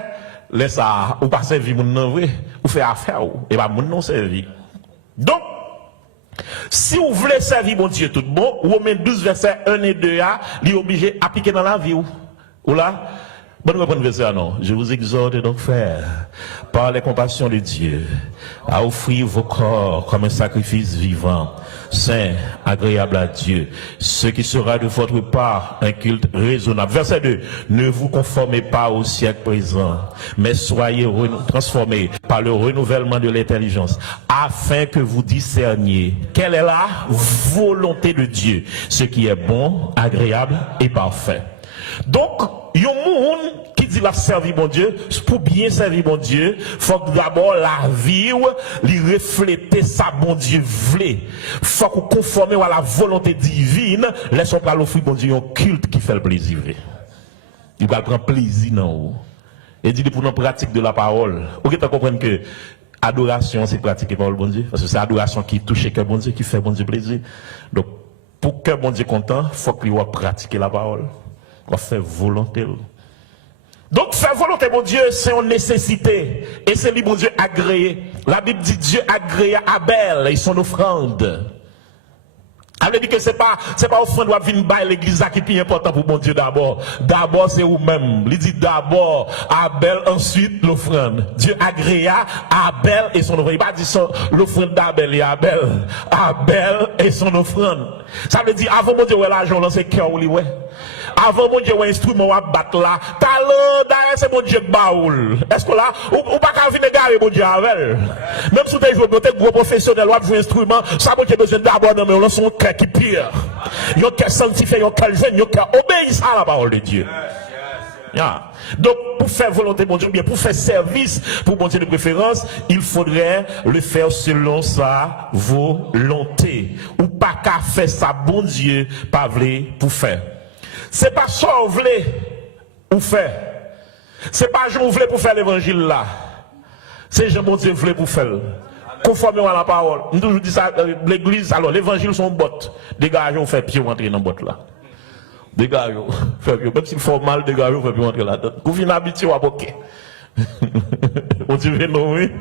laisse ça, ou pas servir moun nan vrai, ou fait affaire, et pas moun non servi. Donc, si vous voulez servir mon Dieu tout bon, Romains 12, verset 1 et 2, il est obligé d'appliquer dans la vie. Ou là, bonne reprendre verset non. Je vous exhorte donc, frères, par les compassions de Dieu, à offrir vos corps comme un sacrifice vivant, saint, agréable à Dieu, ce qui sera de votre part un culte raisonnable. Verset 2. Ne vous conformez pas au siècle présent, mais soyez transformés par le renouvellement de l'intelligence, afin que vous discerniez quelle est la volonté de Dieu, ce qui est bon, agréable et parfait. Donc, il y a un monde qui dit la servir bon Dieu, pour bien servir bon Dieu, faut que d'abord la vie, lui refléter sa bon Dieu voulait. Faut qu'on conforme à la volonté divine, laissons pas l'offrir bon Dieu un culte qui fait le plaisir. Il va prendre plaisir non. Et dit pour la pratique de la parole. OK, tu comprends que adoration c'est pratiquer parole bon Dieu parce que c'est adoration qui touche que bon Dieu qui fait bon Dieu plaisir. Donc pour que bon Dieu content, faut qu'il va pratiquer la parole. On va faire volonté. Donc, faire volonté, mon Dieu, c'est une nécessité. Et c'est lui, mon Dieu, agréé. La Bible dit Dieu agréé Abel et son offrande. Elle dit que c'est pas offrande ou venir bailler l'église qui est plus important pour mon Dieu d'abord. D'abord, c'est vous-même. Il dit d'abord Abel, ensuite l'offrande. Dieu agréa Abel et son offrande. Il n'a pas dit l'offrande d'Abel et Abel. Abel et son offrande. Ça veut dire, avant mon Dieu, l'argent, c'est cœur ou ouais. Avant mon Dieu, un instrument à battre là. Talent, d'ailleurs, c'est mon Dieu baoul. Est-ce que là, ou pas qu'à venir garer mon Dieu avec? Même si tu es gros professionnel, ou à jouer instrument, ça mon Dieu besoin d'abord, mais on lance son cœur qui pire. Yon cœur sanctifié, yon cœur jeune, yon cœur obéissant à la parole de Dieu. Yeah. Donc, pour faire volonté, mon Dieu, bien, pour faire service pour mon Dieu de préférence, il faudrait le faire selon sa volonté. Ou pas qu'à faire ça, bon Dieu, pas vrai pour faire. C'est pas ça qu'on voulait ou faire. C'est pas je voulais pour faire l'évangile là. C'est je mon Dieu voulait pour faire. Conformément à la parole. Nous toujours dit ça, l'église, alors l'évangile sont bottes. Dégagez, on fait pied rentrer dans botte là. Dégagez, fait pied. Même s'il faut mal, dégagez, on fait pied rentrer là. Vous venez habitué à boquer. On dit non, oui.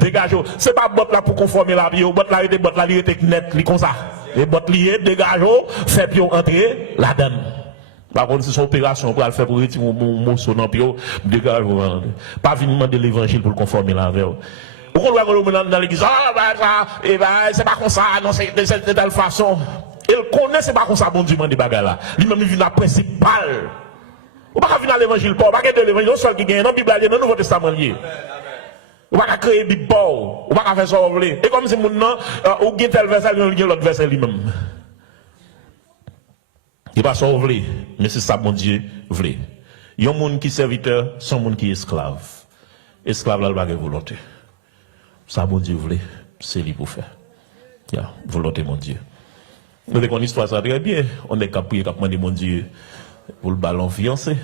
Dégagez. C'est pas botte là pour conformer la vie. Botte là, il botte là, il était net, comme ça. Et botte lié, dégagez, fait pied rentrer là-dedans. Par contre, c'est son opération pour le faire pour retirer mon morceau dans le pied, dégage. Pas venir demander l'évangile pour le conformer la veille. Pourquoi on va dans l'église, c'est pas comme ça, non, c'est de telle façon. Il connaît, c'est pas comme ça, bon Dieu, des bagages là. Lui-même, il vient à principal. On va pas venir à l'évangile, pas de l'évangile, non seul qui gagne, dans la Bible, dans le Nouveau Testament. On va pas créer Bible, on va pas faire ça, on veut. Et comme si mon nom, ou gagne tel verset, il gagne l'autre verset lui-même. Il pas ça voulait, mais c'est ça mon Dieu voulait. Il y a un monde qui est serviteur, son monde qui est esclave. Esclave là, il n'a pas de volonté. Ça mon Dieu voulait, c'est lui pour faire. Yeah, volonté mon Dieu. Nous avons une histoire ça très bien. On est capable de demander mon Dieu pour le ballon fiancé.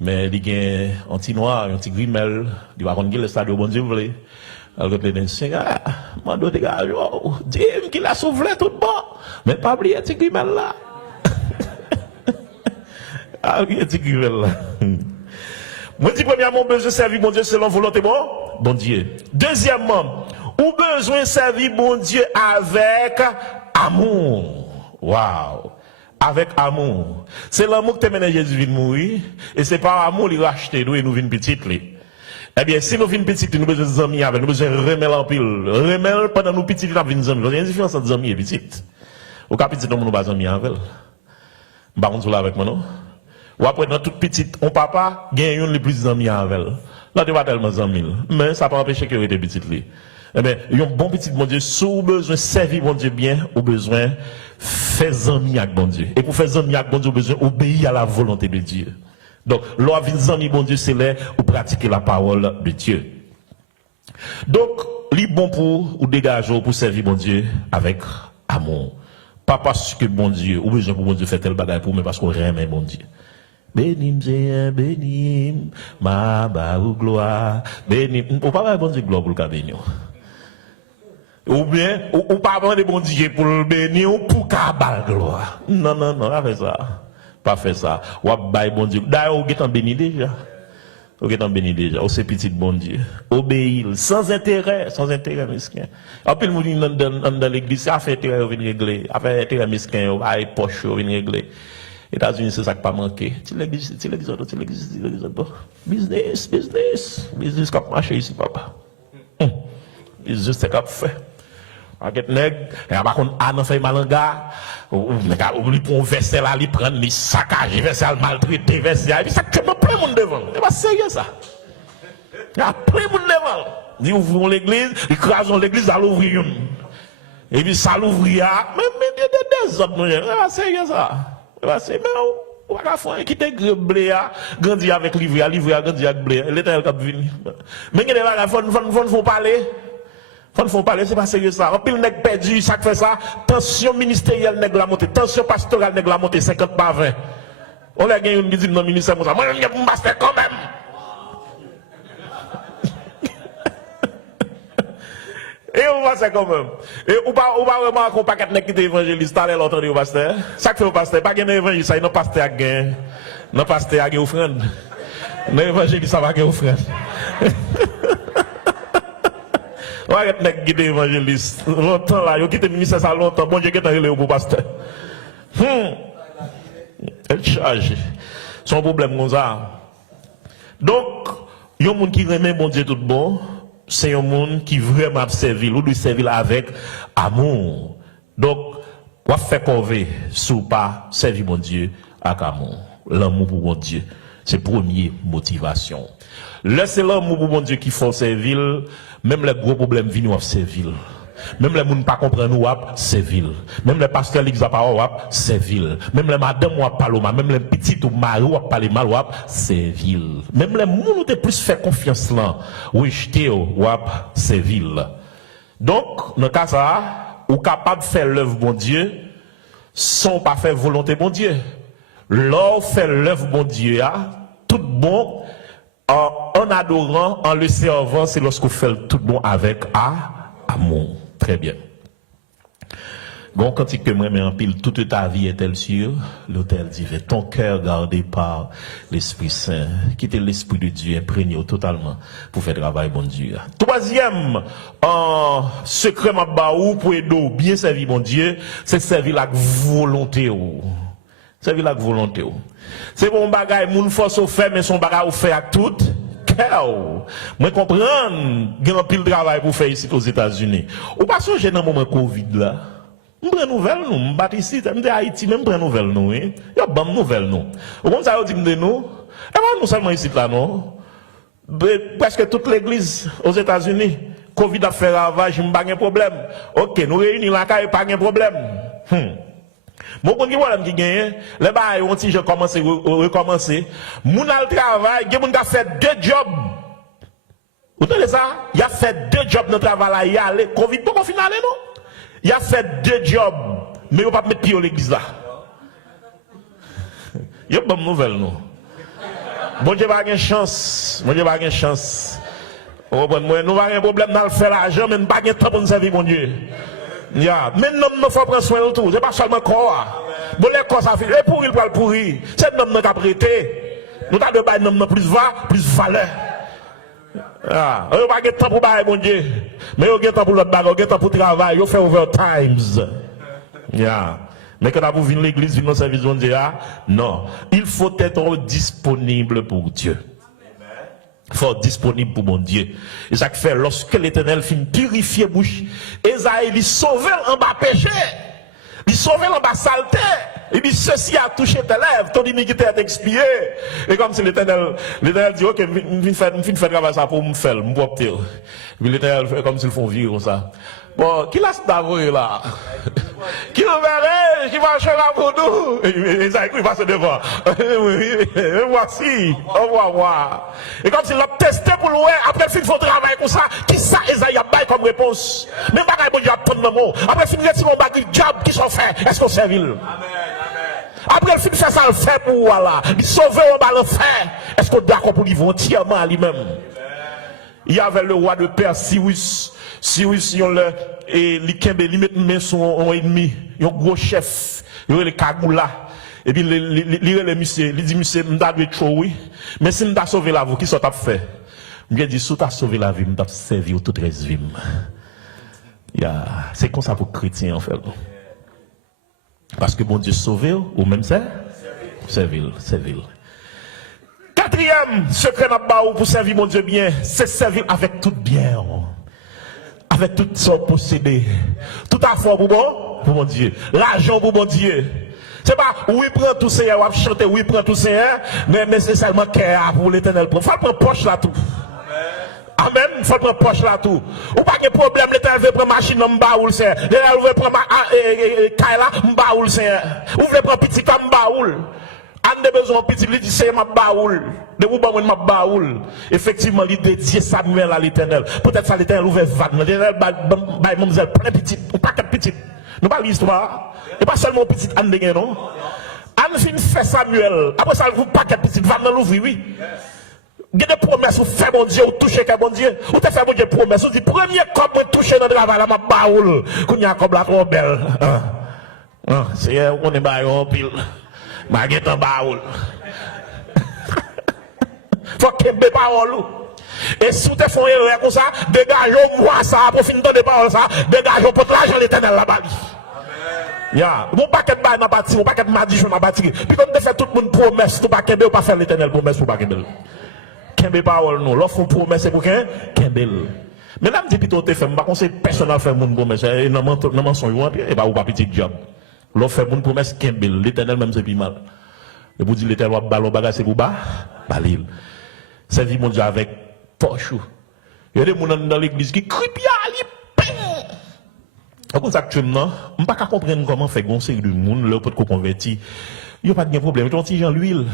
Mais il y a un petit noir, un petit grimel, il va rendre le stade où mon Dieu voulait. Alors que les gens moi dois dégager, Dieu qui l'a sauvé tout bon. Mais pas oublier un petit grimel là. Ah oui, un petit grimel là. Moi dis premièrement, besoin de servir mon Dieu selon volonté bon Dieu. Deuxièmement, ou besoin de servir mon Dieu avec amour. Waouh! Avec amour. C'est l'amour que tu Jésus vient mourir. Et c'est par amour qu'il racheté nous et nous venons petite. Eh bien, si nous venons petite, nous besoin de amis avec, nous besoin de remettre en pile. Remettre pendant nous petits, nous venons amis. Il y a une différence entre amis et petite. Au cas petit, nous n'avons pas amis avec. Par contre, là avec moi, non? Ou après, dans toute petite, on papa, gagne une les plus d'amis avec. Là, tu vas tellement d'amis. Mais ça peut empêcher que tu aies petite. Eh bien, il y a un bon petit bon Dieu, si vous avez besoin de servir bon Dieu bien, ou besoin de faire amis avec bon Dieu. Et pour faire amis avec bon Dieu, vous avez besoin d'obéir à la volonté de Dieu. Donc, l'on vient amis bon Dieu, c'est là où pratiquer la parole de Dieu. Donc, il bon pour ou dégager pour servir bon Dieu avec amour. Pas parce que bon Dieu, ou besoin pour bon Dieu faire tel bagage pour, mais parce qu'on aime bon Dieu. Bénim, Seigneur, bénim, ma ou gloire, bénim. Ou pas bon Dieu gloire pour le bénir. Ou bien, ou pas de bon Dieu pour le bénir ou pour qu'à gloire. Non, avec ça. Pas faire ça. Ou bail bon Dieu. D'ailleurs, vous êtes béni déjà. Vous êtes béni déjà. Vous c'est petit bon Dieu. Obéir sans intérêt, mesquin. En plus, nous dans l'église, ça fait intérêt, vous venez régler. Après, intérêt mesquin, vous avez poche, vous venez régler. États-Unis, c'est ça qui pas manqué. L'église, business qui marche ici, papa. Business, c'est comme fait. Enquête nègre, et par contre, Anne fait malanga, ou lui prend verset là, lui prend, lui saccage, verset maltraité, verset, et puis ça crée plein de monde devant. C'est pas sérieux ça. Il y a plein de monde devant. Ils ouvrent l'église, ils écrasent l'église à l'ouvrir. Et puis ça l'ouvre, mais des hommes, c'est pas sérieux ça. C'est pas sérieux, mais on va faire quitter blé, grandir avec livre, grandir avec blé, l'éternel qui vient. Mais il y a des gens qui font parler. Faut parler, c'est pas sérieux ça. En pile nèg perdu, ça fait ça. Tension ministérielle nèg la montée, tension pastorale nèg la montée 50 par 20. On a gagné une qui dit dans le ministère, moi je vais me passer quand même. Et on va passer quand même. Et on va vraiment qu'on paquet nèg qui est évangéliste, allez l'entendre au pasteur. Ça fait au pasteur, pas gagner évangéliste, ça non pasteur a gagné. Non pasteur a gagné offrande. Non évangéliste ça va gagner offrande. On va être guidé évangéliste. Longtemps là, yo quitté ministère ça longtemps. Bon Dieu qui est relé pour pasteur. Elle charge. Son problème comme ça. Donc, il y a un monde qui remet bon Dieu tout bon. C'est un monde qui vraiment servi, ou doit servir avec amour. Donc, on va faire corvée sous pas servir bon Dieu avec amour. L'amour pour bon Dieu, c'est première motivation. Laissez l'amour pour bon Dieu qui faut servir. Même les gros problèmes viennent à servir. Même les gens ne pas comprendre nous servir. Même les pasteurs qui n'ont pas servir. Même les madames ou parler mal, même les petits ou mari ou parler mal ou servir. Même les gens qui ont plus fait confiance là, ou jeter ou servir. Donc, dans le cas ça, ou capable de faire l'œuvre bon Dieu sans pas faire volonté bon Dieu. L'or fait l'œuvre bon Dieu, tout bon. En adorant, en le servant, c'est lorsqu'on fait tout bon avec amour. Très bien. Bon, quand il me met en pile, toute ta vie est-elle sûre? L'autel dit, ton cœur gardé par l'Esprit Saint. Quittez l'Esprit de Dieu, imprégné totalement pour faire travail bon Dieu. Troisième, secrètement baou pour aider bien servir bon Dieu, c'est servir la volonté. Servir la volonté. C'est bon bagay, moun force au fait, mais son bagay au fait à tout. Moi comprendre, il y a un pile de travail pour faire ici aux États-Unis. Ou pas songer dans le moment Covid là. Je prends nouvelle nous, je bats ici, je dis Haïti, même prends nouvelle nous. Il y a bonne nouvelle nous. Au moment ça dit de nous, et moi nous seulement ici là non. Presque toute l'église aux États-Unis, Covid a fait ravage, pas de problème. OK, nous réunissons là, pas de problème. Mon bon qui gagne, les bails ont si je commence recommencer. Moun al travail, il a fait 2 jobs. Vous entendez ça? Il a fait 2 jobs dans le travail là, il a Covid pas final non? Il a fait 2 jobs, mais il va pas mettre pied à l'église là. Il y a une bonne nouvelle non. Bon Dieu pas de chance, bon Dieu pas de chance. Nous pas un problème dans le faire l'argent, mais nous pas de temps pour nous servir bon Dieu. Yeah. Mais nous ne faut prendre soin de tout. Ce n'est pas seulement corps. Bon, les corps, ça fait. Et pour il va le pourrir. C'est nous qui avons prêté. Nous avons de nous plus valeur. Ah. Nous n'avons pas de temps pour bailler, mon Dieu. Mais nous avons temps pour l'autre bague, nous avons temps pour travailler. Nous faisons overtimes. Yeah. Mais quand vous venez à l'église, vous venez au service de Dieu, non. Il faut être disponible pour Dieu. Il faut être disponible pour mon Dieu. Et ça fait lorsque l'Éternel finit purifier bouche, Esaïe lui sauve en bas péché, lui sauve en bas saleté. Et puis ceci a touché tes lèvres, ton iniquité est expiée. Et comme si l'Éternel dit, ok, je vais faire travail ça pour me faire, me porter. Puis l'Éternel fait comme s'ils font vivre comme ça. Bon, qui l'a d'avouer là? Qui le verrait, qui va chercher pour nous? Et ça, il passe devant. Voici, on va voir. Et comme s'il l'a testé pour louer, après il faut travailler pour ça, qui ça, Esaïe a bail comme réponse? Même bagaille, bon Dieu, a prendre le mot. Après il reste mon bagage, job, qui sont faits? Est-ce qu'on servit? Amen. Après il fait ça, le fait pour voilà. Il sauve, on va le faire. Est-ce qu'on est d'accord pour lui entièrement à lui-même? Il y avait le roi de Perse, Cyrus, il met son ennemi, un gros chef, il y a le Kagoula. Et puis, il dit, monsieur, m'da dû trop, oui. Mais si m'da sauvé la vie, qui ça t'a fait? M'da dit, si t'as sauvé la vie, m'da servi au tout reste vie. C'est comme ça pour chrétien, en fait. Parce que bon Dieu sauvé, ou même c'est? Servir. Quatrième secret pour servir mon Dieu bien, c'est servir avec tout bien. Avec tout son possédé. Tout à fait pour mon Dieu. L'argent pour mon Dieu. C'est pas, oui, prend tout Seigneur, on va chanter, oui, prend tout Seigneur, mais c'est seulement cœur pour l'éternel. Il faut prendre poche là tout. Amen, il faut prendre poche là tout. Ou pas de problème, l'éternel veut prendre machine en bas ou le Seigneur. L'éternel veut prendre kaila en bas ou le Seigneur. Ou veut prendre petit comme baoul. On a besoin de petit, il dit c'est ma baoul. De vous ma baoul. Effectivement, il dédié Samuel à l'éternel. Peut-être ça l'éternel ouvert vague. L'éternel baille mademoiselle plein petit, ou pas quatre petites. Nous pas l'histoire. Et pas seulement petit Anne de non. Anne fin fait Samuel. Après ça, vous pas quatre petites vagues dans l'ouvrir, oui. Il y a des promesses, vous faites mon Dieu, vous touchez quel bon Dieu. Vous te faites mon Dieu promesse. Vous dites, premier comme vous touchez dans le travail, là, ma baoul. Qu'on y a comme la trop belle. C'est on est baillé en pile. Maguette en baoul. Faut qu'il y ait des paroles. Et si vous te faites un erreur comme ça, dégagez-moi ça, pour finir de paroles ça, dégagez pour l'argent l'éternel là-bas. Mon paquet de bail n'a pas tiré, mon paquet de madichon n'a pas tiré. Puis comme tu fais tout le monde promesse, tu pas qu'aimer ou pas faire l'éternel promesse pour pas qu'aimer. Qu'aimer parole non, l'offre promesse c'est pour qu'aimer. Mais là, je dis plutôt, tu fais, je conseille personne à faire mon promesse, et non, mensonge, et pas ou pas petit job. L'offre fait mon promesse qu'aimer, l'éternel même c'est plus mal. Et vous dites l'éternel va ballon bagage c'est pour bas, balil. Servir mon Dieu avec poche. Il y a des gens dans l'église qui crient bien, comme ça actuellement, je ne peux pas comprendre comment faire goncer de monde, là, pour convertir. Il n'y a pas de problème. Tu as un l'huile.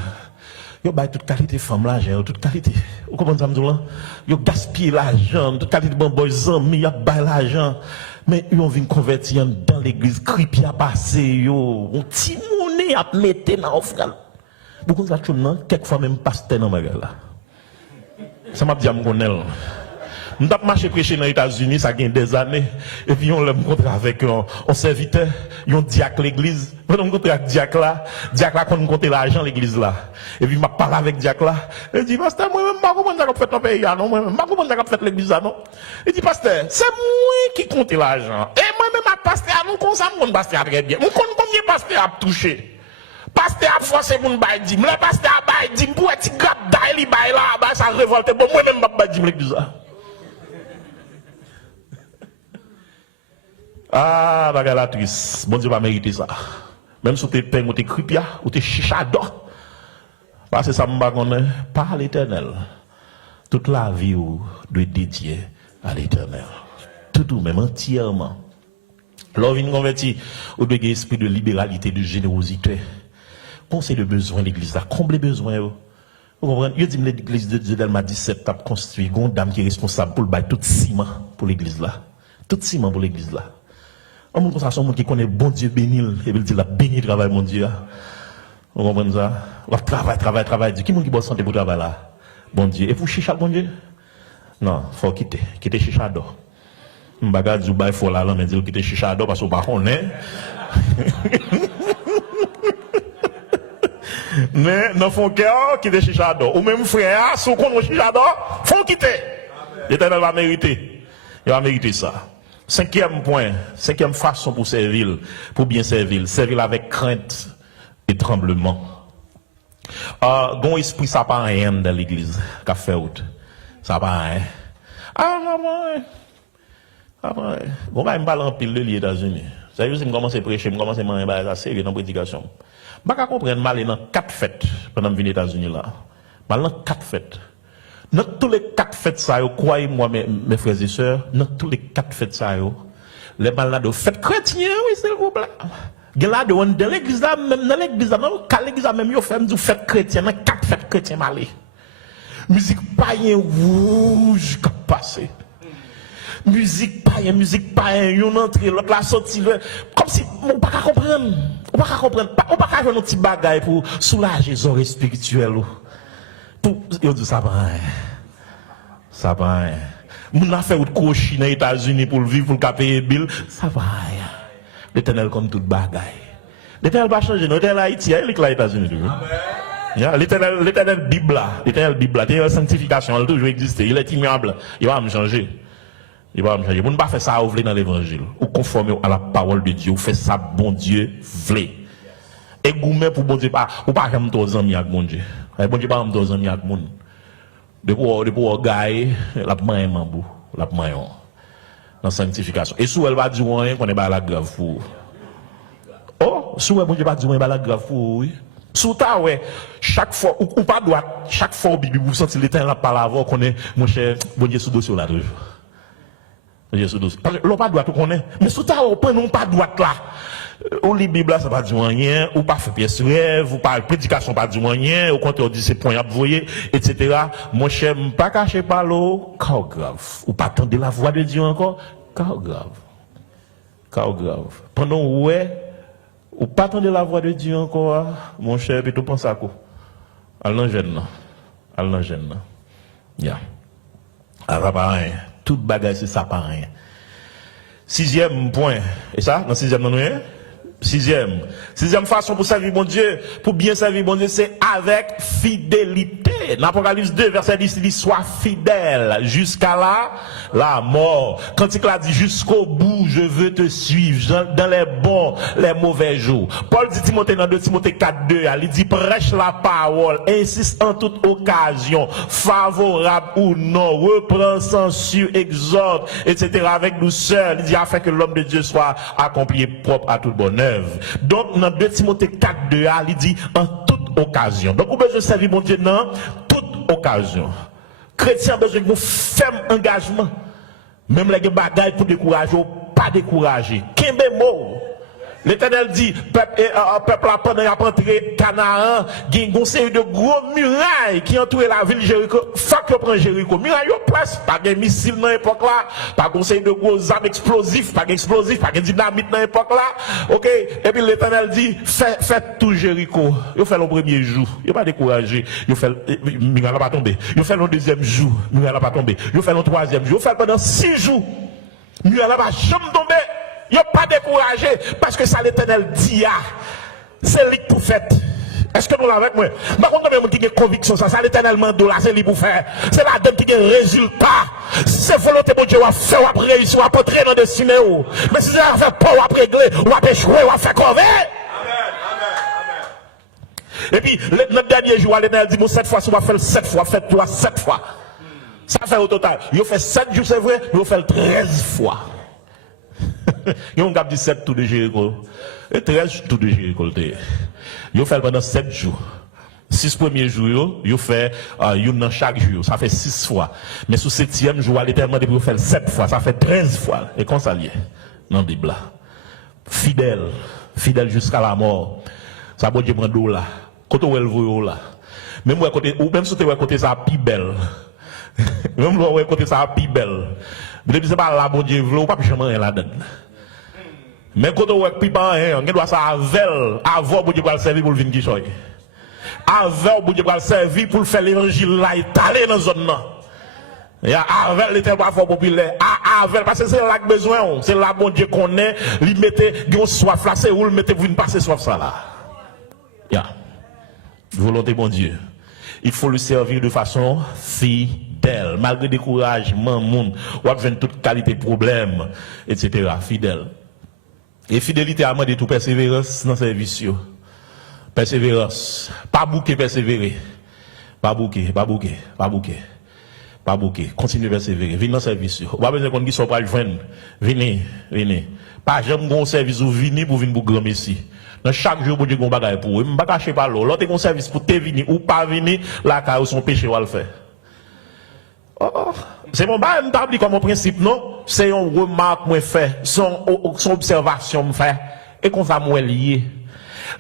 Il y a toute qualité de femme l'argent, toute qualité. Vous comprenez ça, il y a gaspillé l'argent, toute qualité de bon boy, il y a bail l'argent. Mais ils ont vu convertir dans l'église, cripi à passer, on petit monnaie à mettre dans l'offrande. Vous comprenez ça, actuellement, quelquefois même pasteur dans ma gueule là. Ça m'a dit à me connaître. Je suis marché prêcher dans les États-Unis, ça a des années. Et puis, on l'a rencontré avec un serviteur, un diacre l'église. On l'a rencontré avec diacre là, quand on comptait l'argent l'église là. Et puis, je parlé avec diacre là. Il dit, pasteur, moi-même, je ne sais pas comment ça fait dans le pays, non? Moi-même, je ne sais pas comment ça fait l'église là, non? Il dit, pasteur, c'est moi qui compte l'argent. Et moi-même, pasteur, nous connaissons pasteur très bien. Nous connaissons combien pasteur a touché. Pasteur a forcé mon bail dim. Le pasteur a bail dim pour être grave d'ail, bail là, ça révolte. Bon, moi-même, je bail dim l'église là. Ah, bagarre la triste. Bon Dieu va mériter ça. Même si tu es peine ou tu es cripia ou tu es chichado. Parce que ça me connaît par l'éternel. Toute la vie doit être dédiée à l'éternel. Tout même entièrement. Lorsque vous converti, vous devez avoir un esprit de libéralité, de générosité. Conseil de besoin de l'église, combler besoin. Vous comprenez? Je dis que l'église de Dieu Delma 17 a construit une dame qui est responsable pour le bail tout ciment pour l'église là. Tout ciment pour l'église là. Un monde comme ça, un monde qui connaît bon Dieu bénil, et il dit la béni travail mon Dieu. Vous comprenez ça? Travail. Qui est-ce qui bosse santé pour travail là? Bon Dieu. Et pour chicha, bon Dieu? Non, il faut quitter chicha d'or. Je ne vais pas dire qu'il faut la langue, mais dire quitter chicha d'or parce qu'on ne connaît pas. Mais dans son cœur, quitter chicha d'or. Ou même frère, si on connaît chicha d'or, il faut quitter. L'Éternel va mériter. Il va mériter ça. Cinquième point, cinquième façon pour servir, pour bien servir avec crainte et tremblement. Bon esprit, ça n'a pas rien dans l'église, qu'a fait autre. Ça n'a pas rien. Bon, je ne parle pas pile de les États-Unis. Ça veut dire que je commence à prêcher, je commence à manger la série dans la prédication. Je ne comprends pas, dans 4 fêtes pendant que je viens aux États-Unis là. Dans 4 fêtes. Dans tous les 4 fêtes, ça, croyez-moi, mes frères et sœurs, dans tous les 4 fêtes, ça, les balades de fêtes chrétiennes, oui, c'est le problème. Dans l'église là, même dans l'église là, quand l'église là, même, ils font des fêtes chrétiennes, dans 4 fêtes chrétiennes, malé. Musique païen rouge, qui passe. Musique païen, une entrée, l'autre la sortie, comme si, on ne peut pas comprendre. On ne peut pas comprendre. On ne peut pas faire un petit bagage pour soulager les oreilles spirituelles. Yo dit ça va. Ça va. Moun a fait autre cochi dans les États-Unis pour vivre, pour le payer bill. Ça va. L'Éternel comme toute bagaille. L'éternel va changer. L'éternel Haïti, il est là aux États-Unis. L'éternel Bible, l'éternel sanctification, elle a toujours existé. Il est immuable. Il va me changer. Il va me changer. Vous ne pas faire ça, vous voulez dans l'évangile. Ou conformer à la parole de Dieu. Vous faites ça, bon Dieu, voulez. Et gourmet pour bon Dieu, ou pas comme tous les amis avec bon Dieu. Bon Dieu, pas comme tous les amis avec mon. Depuis gars, la main mambou, la main dans sanctification. Et sous elle va dire rien qu'on est pas la grave pour. Oh, sous elle bon Dieu pas dire rien pas la grave pour oui. Sous ta ouais, chaque fois ou pas droite, chaque fois Bible vous sentez l'éternel la parole avant qu'on est mon cher bon Dieu sous dossier là toujours. Dieu sous dossier. Parce que l'on pas droite on connaît, mais sous ta on prend non pas droite là. Ou les Bible ça pas dire rien, ou pas faire pièce rêve, ou pas prédication pas dire rien, au contraire dit c'est point à voyer, etc. Mon cher, pas cacher par l'eau, cas grave. Ou pas attendre la voix de Dieu encore, cas grave. Cas grave. Pendant ouais, ou pas attendre la voix de Dieu encore, mon cher, puis tout pense à quoi? Allons jeune, allons jeune. Ya. Alors pas rien. Toute bagage c'est ça pas rien. 6e point. Et ça, dans 6e non rien? 6e façon pour servir bon Dieu, pour bien servir bon Dieu, c'est avec fidélité. Dans Apocalypse 2, verset 10, il dit, sois fidèle jusqu'à la mort. Quand il a dit, jusqu'au bout, je veux te suivre, dans les bons, les mauvais jours. Paul dit Timothée dans 2 Timothée 4, 2, il dit, prêche la parole, insiste en toute occasion, favorable ou non, reprend, censure, exhorte, etc., avec douceur. Il dit, afin que l'homme de Dieu soit accompli et propre à toute bonne œuvre. Donc, dans 2 Timothée 4, 2, il dit, en toute occasion. Donc, vous besoin de servir mon Dieu dans toute occasion. Chrétien besoin de ferme engagement. Même les bagailles pour décourager, pas décourager. Qu'est-ce mot? L'Éternel dit, peuple là, pendant qu'il a entré Canaan, il y a un conseil de gros murailles qui entourent la ville de Jéricho. Faut que prenne Jéricho. Murailles au place, pas de missiles dans l'époque là, pas de conseil de gros armes explosifs, pas d'explosifs, pas de dynamite dans l'époque là. Ok? Et puis l'Éternel dit, faites tout Jéricho. Il fait le premier jour. Il n'est pas découragé. Il fait, muraille n'a pas tombé. Il fait le deuxième jour. Muraille n'a pas tombé. Il fait le troisième jour. Il fait pendant 6 jours. Muraille n'a pas jamais tombé. Il n'a pas découragé parce que ça l'Éternel dit, c'est lui pour faire. Est-ce que nous l'avons avec moi? Par contre, même qui a conviction, ça l'Éternel mande là, c'est lui pour faire. C'est la donne qui a résultat. Si c'est volonté de Dieu, on va faire, on va réussir, on va entrer dans le destinée. Mais si c'est à faire pas, on va régler, on va échouer, on va faire crever. Et puis, notre dernier jour, l'Éternel dit, bon, 7 fois, on va faire 7 fois, faites-toi 7 fois. Ça fait au total. Il fait 7 jours, c'est vrai, mais il fait 13 fois. Ils ont 17 tours de Jéricho. Et 13 tours de Jéricho. Ils ont fait pendant 7 jours. 6 premiers jours, ils ont fait dans chaque jour. Ça fait 6 fois. Mais sur 7e jour, l'Éternel dit pour faire 7 fois. Ça fait 13 fois. Et quand ça lié dans la Bible. Fidèle. Fidèle jusqu'à la mort. Ça va Dieu prendre là. Quand on voit là. Même si tu es côté ça, plus belle. Même si tu es côté ça, plus belle. Mais c'est pas là, bon Dieu, vous ne pouvez pas jamais rien là-dedans. Mais quand on voit que on doit ça avant bon Dieu pour le servir pour le venir guichoyer. Avant bon Dieu pour le servir pour faire l'évangile là, étaler dans la zone là. Et avant l'été pas fort populaire. Avant, parce que c'est là que besoin. C'est là bon Dieu qu'on est, lui mettez, une soif là, c'est où le mettez pour une passer soif ça là. Ya. Volonté bon Dieu. Il faut le servir de façon fidèle, malgré découragement, monde, ou avec toute qualité de problème, etc. Fidèle. Et fidélité a demandé toute persévérance dans le service. Persévérance. Pas bouquer, persévérer. Pas bouquer, pas bouquer, pas bouquer. Pas bouquer. Continuez à persévérer. Venez dans le service. Ou pas besoin qu'on dise pas le joindre. Venez, venez. Pas jamais bon service ou venez pour venir pour grand messie. Dans chaque jour, vous dites qu'on va faire pour eux. Je ne vais pas cacher par l'eau. L'autre est un service pour te venir ou pas venir, là, car son péché va le faire. C'est mon bail, je comme un principe, non? C'est une remarque que je fais, son observation que je fais. Et qu'on ça m'a lié.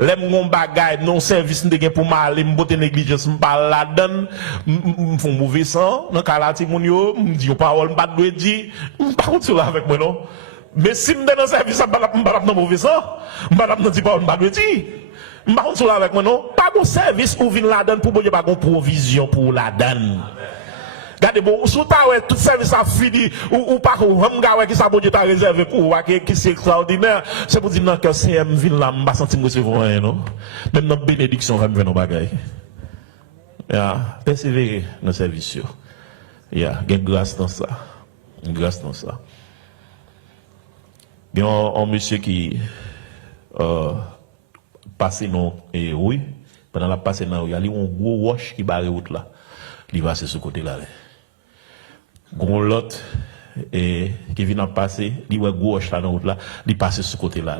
Les mon bagay, non service de pour m'aller, m'boter négligence, m'parle la donne, m'font mauvais sang, dans cas là, ti moun yo, m'dit parole, m'pas de dire, m'pas contre là avec moi, non? Mais si m'donne un service, m'pas dans mauvais sang, m'pas dans dit parole, m'pas de dire. M'pas contre là avec moi, non? Pas bon service ou vin la donne pour bon pas gon provision pour la donne. Regardez, bon, sous ta ouais, tout service a fini, ou pas, ou ouais, qui ça, bon Dieu t'a réservé pour, qui c'est extraordinaire. C'est pour dire, non, que c'est un ville là, m'a senti me recevoir rien, non? Même dans bénédiction, va me faire nos bagailles. Persévérer dans le service. Il y a grâce dans ça. Grâce dans ça. Il y a un monsieur qui passe non, et oui, pendant la passe non, il y a un gros wash qui barre route là. Il va sur ce côté-là. Gros lot et qui vient passer, il voit gros wash là dans route là, il passe sur ce côté-là.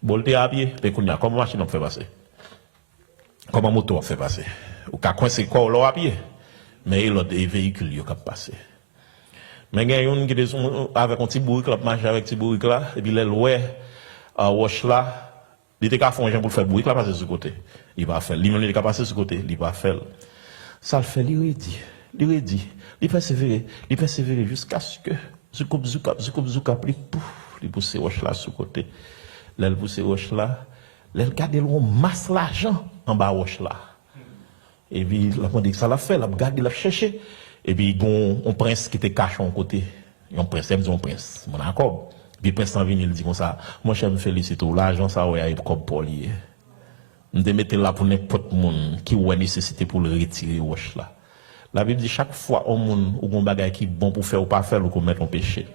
Bon, il est à pied, comment machine on fait passer? Comment moto on fait passer? Ou qu'à coincer quoi là à pied? Mais il y a des véhicules qui ont passé. Mais il y a une qui est avec un petit bourrique, qui marche avec un petit bourrique là, et puis il est wash là, il était à fond pour faire bourrique là, passer sur ce côté. Il va faire. Lui-même, il est passer sur ce côté, il va faire. Ça le fait, il persévérer jusqu'à ce que, zouka, il pousse wash là sur le côté. Là, il pousse wash là, là, il garde le masse l'argent en bas wash là. Et puis, la dit que ça l'a fait, la garde, il l'a cherché. Et puis, il y a un prince qui était caché en côté. Un prince, il me dit un prince, mon accord. Puis, le prince en vient, il dit comme ça, moi, je me félicite, l'argent, ça, ouais, il comme pour lier. Je me mettre là pour n'importe monde qui a nécessité pour le retirer, wash là. La Bible dit, chaque fois, un monde, ou un bagage qui est bon pour faire ou pas faire, ou commettre un péché.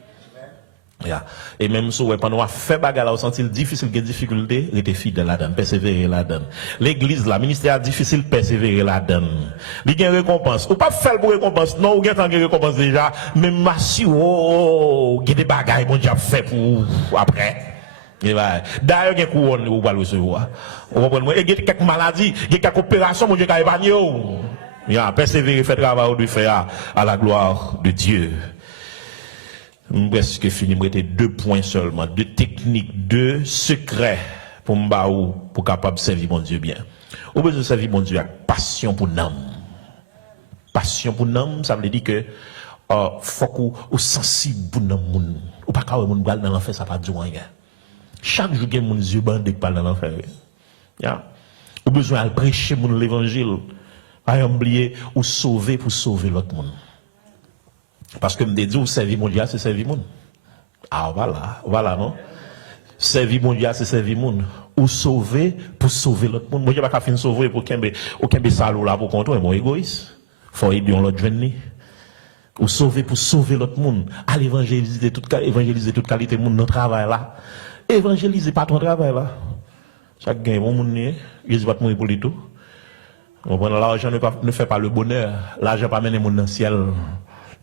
Yeah. Et même si pendant qu'on fait bagarre, on sent difficile, que difficulté, il était fidèle là-dedans, persévérer là-dedans. L'église, la ministère difficile, persévérer là-dedans. Il y a une récompense. Ou pas faire pour récompense, non, ou il y a une récompense déjà, mais massi, il y a des bagailles, bon Dieu, fait pour après. D'ailleurs, il y a une couronne, vous pouvez recevoir. Vous comprenez? Il y a quelques maladies, il y a quelques opérations, mon Dieu, qui a épargné. Persévérer, faire travail, de faire à la gloire de Dieu. Presque fini, il était 2 points seulement, 2 techniques, 2 secrets pour m'baou, pour capable servir mon Dieu bien. Ou besoin de servir mon Dieu avec passion pour l'âme. Passion pour l'âme, ça veut dire que faut qu'on sensible pour l'âme. Ou pas quand on va dans l'enfer, ça va dire rien. Chaque jour, il y a mon Dieu bandé qui parle dans l'enfer. Ou besoin de prêcher l'évangile, pas oublier ou sauver pour sauver l'autre monde. Parce que me dit, ou servir mon Dieu, c'est servir mon. Ah, voilà, non? Servir mon Dieu, c'est servir mon. Ou sauver pour sauver l'autre monde. Mon Dieu, pas qu'à sauver pour qu'il y ait salaud là pour contrôler, mon égoïste. Faut aider l'autre jeune. Ou sauver pour sauver l'autre monde. Aller évangéliser toute qualité de monde dans le travail là. Évangéliser pas ton travail là. Chaque gain, bon monde, il va te mourir pour les tout. L'argent ne fait pas le bonheur. L'argent pas mener mon dans le ciel.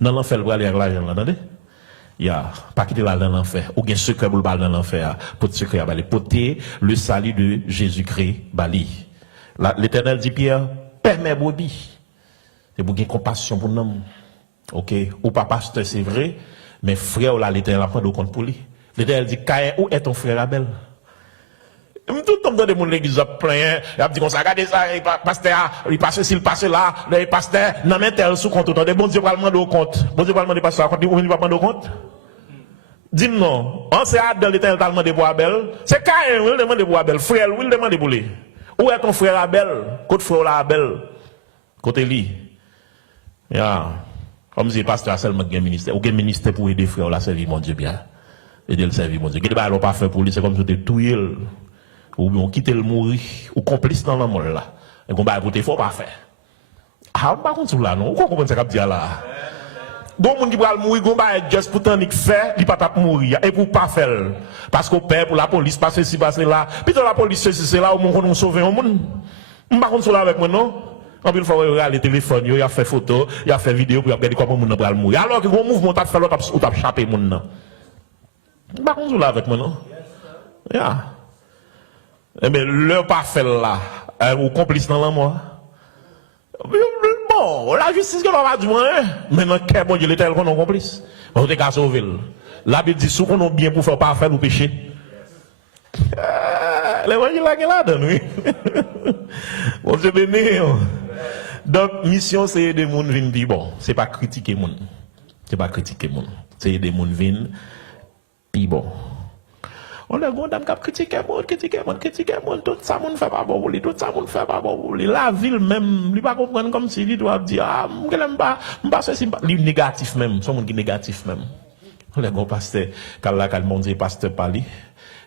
Dans l'enfer, vous allez avec l'argent, attendez? Il y a pas quitter là dans l'enfer. Ou bien secret pour le bal dans l'enfer. Pour le secret à bali. Porter le salut de Jésus-Christ, bali. L'Éternel dit Pierre, permets brebis. C'est pour gagner compassion pour nous. Ok? Ou pas pasteur, c'est vrai. Mais frère, là, l'Éternel a pris compte pour lui. L'Éternel dit, Caïn, où est ton frère Abel? Tout le temps dans l'église plein, il a dit comme ça, regardez ça, pasteur, il passe ici, il passe là, le pasteur, non mais tel sous compte, bon Dieu va demander au compte. Bon Dieu va demander pasteur, il va demander au compte. Dis-moi non, on sait Abel, l'Éternel t'a demandé pour Abel. C'est Caïn, il demande pour Abel, frère, il demande pour lui. Où est ton frère Abel? Côté frère là Abel, côté lui. Comme si le pasteur a seulement un ministère, ou un ministère pour aider frère là, servir mon Dieu bien. Aider le servir mon Dieu. Qu'est-ce que pas fait pour lui, c'est comme si tu tué. Ou bien quitter le mourir, ou complice dans la mort là. Et qu'on va écouter, il faut pas faire. Ah, par contre, là, non, vous comprenez ce que je dis là? Bon, moun qui va mourir, on va juste pour t'en faire, il va pas mourir, et pour pas faire. Parce qu'on perd pour la police, passer ici, passer là. Puis la police, c'est là où on sauve un monde. On va contre là avec moi, non? En plus, il faut regarder le téléphone, il a fait photo, il a fait vidéo pour regarder comment on va mourir. Alors que le mouvement t'a fait l'autre, ou t'a chapé mon nom. On va contre là avec moi, non? Yeah. Mais le pas fait là, ou complice dans la mort. Bon, la justice que l'on va dire, maintenant, quel bon Dieu l'Éternel qu'on est complice. On est qu'à sauver. La Bible dit, si on a bien pour faire pas faire ou pécher. L'évangile là, oui. Bon Dieu béni. Donc, mission, c'est aider les gens à venir bon. C'est pas critiquer les gens. C'est pas critiquer les gens. C'est aider les gens à venir bon. On a gondam qui critiquer monde, tout ça monde fait pas bon pour lui, tout ça monde fait pas bon pour lui. La ville même, lui pas comprendre comme si lui doit dire ah, m'pa ceci, lui négatif même, son monde qui négatif même. On a gon pasteur, quand la monde dit pasteur parler,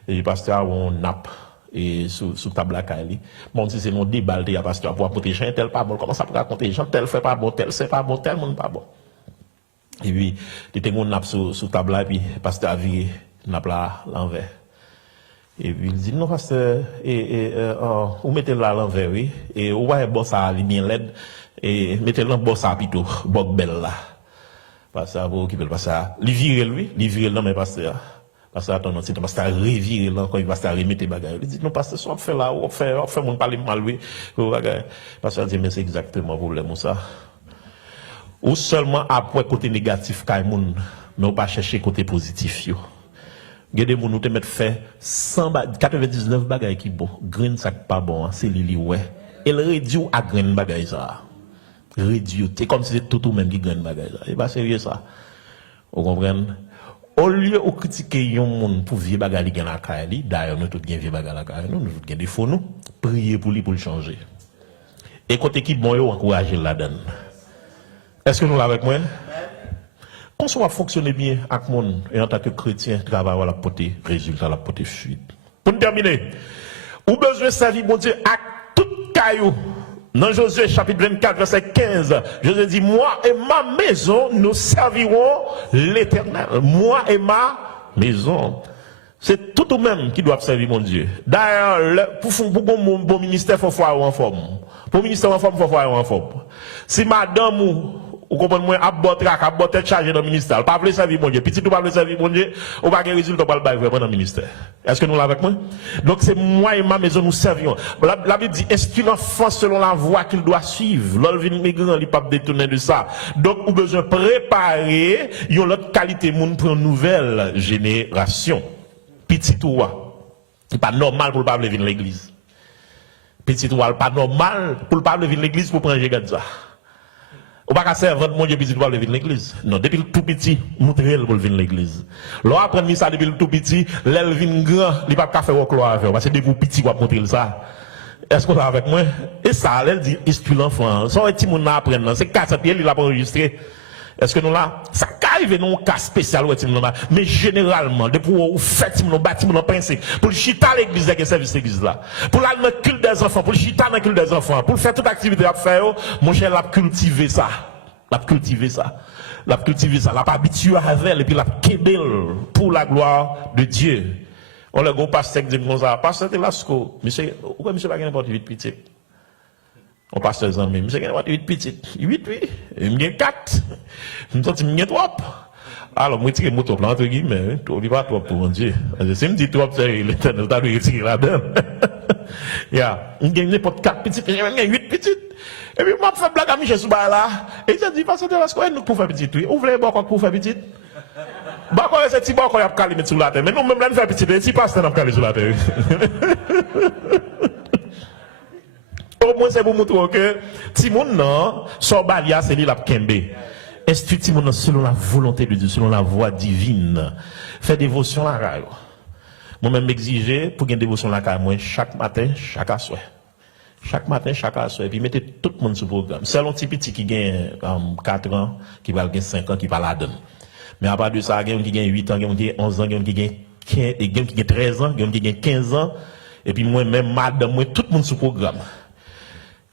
et pasteur on nappe et sous table la kali. Mon si c'est non débat il y a pasteur pour protéger tel pas bon, comment ça pour raconter gens tel fait pas bon, tel c'est pas bon, tel monde pas bon. Et puis, il était nappe sous table là, et puis pasteur a viré nappe là l'envers. Et puis il dit non pasteur vous mettez là l'envers oui et vous voyez bon ça il bien laide et mettez le bon ça plutôt bok belle là parce que vous occuper parce que il vire non mais pasteur attends c'est pasteur revirer là quand il pasteur remettre bagaille il dit non pasteur soit fait là on fait mon parler mal oui bagaille pasteur dit mais c'est exactement problème ça ou seulement après côté négatif kay moun mais on pas chercher côté positif yo. Gade moun nou te met fait 99 bagay qui bon, grain ça pas bon, c'est li ouais. Elle réduit à grain bagay ça. Réduit, c'est comme si c'était tout même qui grain bagay ça. C'est pas sérieux ça. Vous comprenez? Au lieu de critiquer yon moun pour vieux bagay li gen la kay li, d'ailleurs nous tout gen vieux bagay la kay nous tout gen défaut nous, prier pour lui pour le changer. Et côté qui bon yo encourager la donne. Est-ce que nous avec moi? Qu'on soit fonctionner bien avec mon et en tant que chrétien, travail à la portée, résultat la portée fuite. Pour terminer, ou besoin de servir mon Dieu à tout caillou. Dans Josué chapitre 24, verset 15, Josué dit, moi et ma maison, nous servirons l'Éternel. Moi et ma maison. C'est tout ou même qui doit servir mon Dieu. D'ailleurs, pour mon bon ministère, il faut faire en forme. Pour le ministère en forme, il faut faire en forme. Si madame ou comprenez moi à tête chargée dans le ministère pas veut servir mon Dieu petit tout pas veut servir mon Dieu on pas gain résultat pas le bail vraiment dans le ministère est-ce que nous l'avons avec moi donc c'est moi et ma maison nous servions la Bible dit instruis l'enfant selon la voie qu'il doit suivre l'olvin migrant il pas détourner de ça donc ou besoin préparer une autre qualité monde pour une nouvelle génération petit ou c'est pas normal pour le pas venir l'église petit ou pas normal pour le pas venir l'église pour prendre regarde ça. On va pas servir mon Dieu petit pour venir l'église. Non, depuis le tout petit, montrer pour venir l'église. L'on apprend ça depuis le tout petit, l'elle vient grand, il pas faire au cloire parce que depuis petit qu'on montrer ça. Est-ce qu'on est avec moi? Et ça, elle dit instruis l'enfant. Ça un petit monde apprendre, c'est 4 pieds il a pas enregistré. Est-ce que nous là, ça arrive non cas spécial mais généralement depuis vous faites mon bâtiment principe pour le chita l'église avec service l'église là. Pour la culte des enfants, pour le chita dans culte des enfants, pour faire toute activité à faire, mon cher l'a cultiver ça. L'a cultiver ça. L'a cultiver ça, l'a pas habitué avec et puis l'a kebel pour la gloire de Dieu. On le go pasteur dit comme ça, pasteur de Lasco, monsieur, pourquoi monsieur pas n'importe 8 petits? On passe les amis, monsieur, il y a 8 petites. 8, oui. Il y a 4. Il y a 3. Alors, moi, je tire mon top là, entre guillemets. Tu ne pas trop pour mon Dieu. Si je me dis trop, c'est l'éternel, tu as retiré là-dedans. Il y a n'importe 4 petites, il y a 8 petites. Et puis, moi, je fais blague à Michel Souba là. Et il dit, parce que tu vas nous pour faire petite, oui. Ouvrez les bois pour faire petite. Bah, quand c'est petit bois qu'on a calé mettre sur la terre. Mais nous, même là, nous faisons petite, et si pas, c'est nous calé sur la terre. Au moins, c'est pour montrer que Timon, non, son balia, c'est lui la kembe. Instruis Timon selon la volonté de Dieu, selon la voie divine. Fais dévotion la caille. Moi-même m'exiger pour gagner dévotion la caille, moi, chaque matin, chaque soir. Chaque matin, chaque soir. Et puis, mettez tout le monde sur le programme. C'est un petit petit qui gagne 4 ans, qui va gagner 5 ans, qui va la donner. Mais à part de ça, il y a qui gagne 8 ans, il y a qui gagne 11 ans, il y a qui gagne 15, il y a qui gagne 13 ans, il y a qui gagne 15 ans. Et puis, moi-même, madame, moi, tout le monde sur le programme.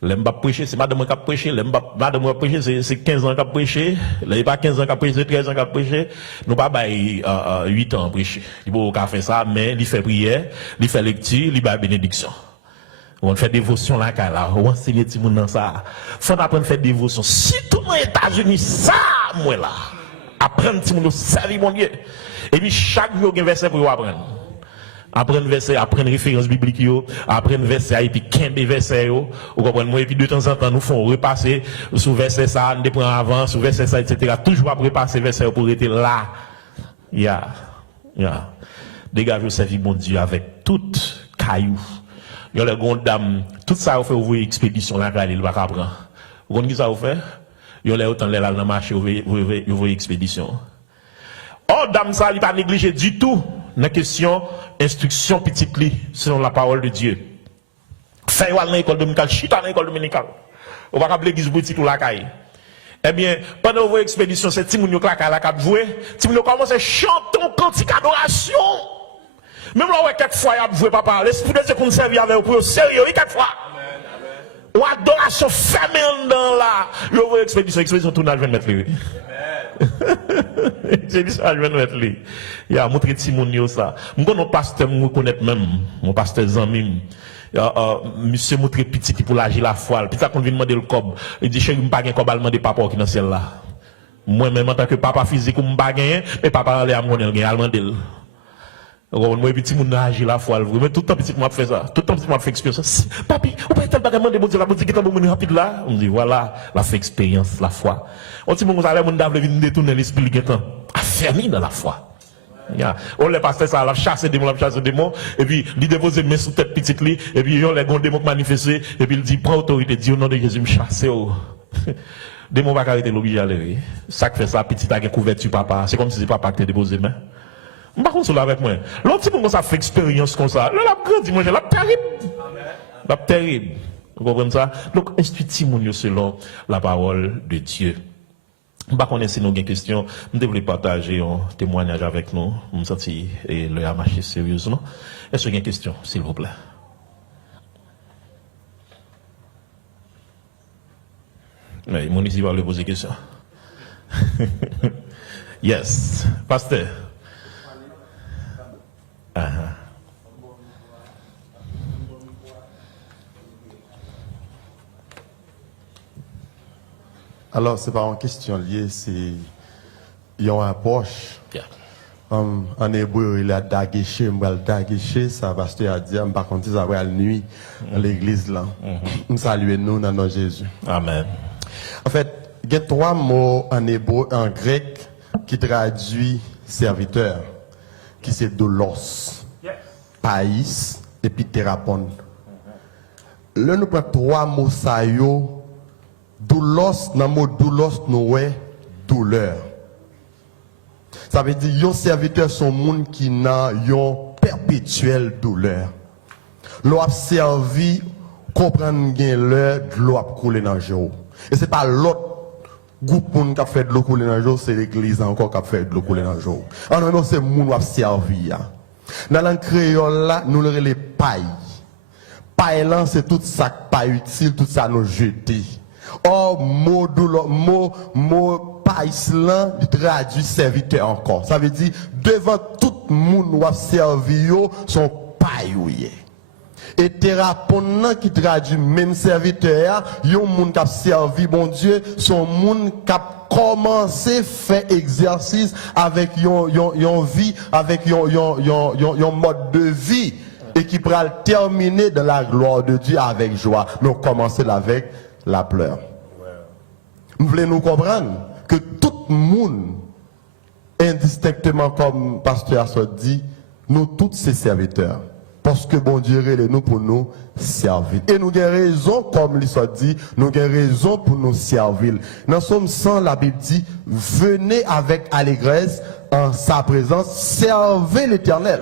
L'emba prêcher, c'est madame qui a prêché, madame qui a prêché, c'est 15 ans qui a prêché, il pas 15 ans qui a prêché, 13 ans qui a prêché, nous pas 8 ans à prêcher. Il faut qu'on fait ça, mais il fait prière, il fait lecture, il fait bénédiction. On fait dévotion là, on enseigne tout le monde dans ça. Faut apprendre à faire dévotion. Si tout le monde est États-Unis, ça, moi là, apprendre tout le monde, servir mon Dieu. Et puis chaque jour, il y a un verset pour apprendre. Apprendre verset, apprendre référence biblique, apprendre verset, et puis 15 versets, vous comprenez moi, et puis de temps en temps, nous font repasser sous verset ça, nous prenons avant, sous verset ça, etc. Toujours à repasser verset pour être là. Dégagez servir mon Dieu avec toute caillou. Il y a les grandes dames, tout ça, vous fait ouvrir expédition là, il va apprendre. Vous comprenez qui ça vous fait? Il y a les autant les là dans le marché, vous voyez expédition. Oh, dame ça, il pas négligé du tout. la question instruction petite li selon la parole de Dieu. Faire dans l'école dominicale, chita dans l'école dominicale. On va appeler l'église boutique ou la caille. Eh bien, pendant vos expéditions, c'est Timounio Klaka la cap jouer. Timounio commence à chanter un cantique d'adoration. Même là, ouais, quelquefois, il a joué papa. L'esprit de Dieu qu'on servir avec vous, sérieux, quelquefois. Ou adoration fermée dans là. Je vois expédition tournage, je vais mettre lui. Expédition, je vais mettre lui. Il a montré Timounio ça. Moi, mon pasteur, me connaît même. Mon pasteur Zamim. Monsieur montré petit pour l'agir la foi. Puis ça qu'on vient demander le cob. Il dit, chérie, je ne pas un cob allemand de papa qui dans ciel là. Moi-même, en tant que papa physique, je ne pas gagner, mais papa allait à mon allemand d'elle. Moi, petit, mon agir la foi. Mais tout le temps, petit, moi, fait ça. Tout le temps, petit, moi, fait expérience. Papi, on peut être bagage de bon Dieu, la boutique est un bon rapide là. On me dit, voilà, la fait expérience, la foi. On dit, mon allez, mon d'avle venir détourner l'esprit, qui est affermi dans la foi. On les pasteur ça, la chasse des démons, et puis il dépose mes sous tête petite li, et puis on les démons manifestés, et puis il dit prends autorité, dit au nom de Jésus me chasser. Démon va arrêter l'obligé à aller. Ça fait ça, petit à couverture papa, c'est comme si c'est papa qui t'a déposé main. Par contre, cela avec moi. L'autre type, ça fait expérience comme ça. Là, la grande, moi, la terrible. La terrible. Vous comprenez ça? Donc, instruis-moi selon la parole de Dieu. Par contre, si nous avons des questions, nous devons partager un témoignage avec nous. Je me sens et le a marché sérieusement. Est-ce qu'il y a une question, s'il vous plaît? Oui, mon ici va lui poser question. Yes, pasteur. Alors, c'est pas une question liée, c'est une approche. Yeah. En hébreu, il a daguéché, daguéché, ça pasteur a dit, par contre, ça va à la nuit à l'église là. Nous saluons nous dans notre Jésus. Amen. En fait, il y a 3 mots en hébreu, en grec, qui traduit serviteur, qui c'est doulos, païs, et puis thérapon. Là, nous prenons 3 mots ça yo. Doulos, dans le mot doulos, nous avons douleur. Ça veut dire que les serviteurs sont des gens qui ont une perpétuelle douleur. L'eau a servi, comprendre que l'heure de l'eau a coulé dans le jour. Et ce n'est pas l'autre groupe qui a fait de l'eau couler dans le jour, c'est l'église encore qui a fait de l'eau couler dans le jour. Alors non, c'est les gens qui ont servi. Dans la créole, là, nous avons les pailles. Paille, c'est tout ça qui n'est pas utile, tout ça nous jeter. Or, mot païs là, il traduit serviteur encore. Ça veut dire, devant tout le monde qui a servi, son païs. Et thérapon qui traduit même serviteur, yon moun qui a servi, bon Dieu, son moun qui a commencé à faire exercice avec yon vie, avec yon mode de vie, et qui pourra terminer dans la gloire de Dieu avec joie. Nous commençons avec la pleure. Nous voulons nous comprendre que tout le monde, indistinctement comme pasteur a dit, nous tous ces serviteurs. Parce que bon Dieu est nous pour nous servir. Et nous avons raison, comme il soit dit, nous avons raison pour nous servir. Dans Somme 100, la Bible dit, venez avec allégresse en sa présence, servez l'Éternel.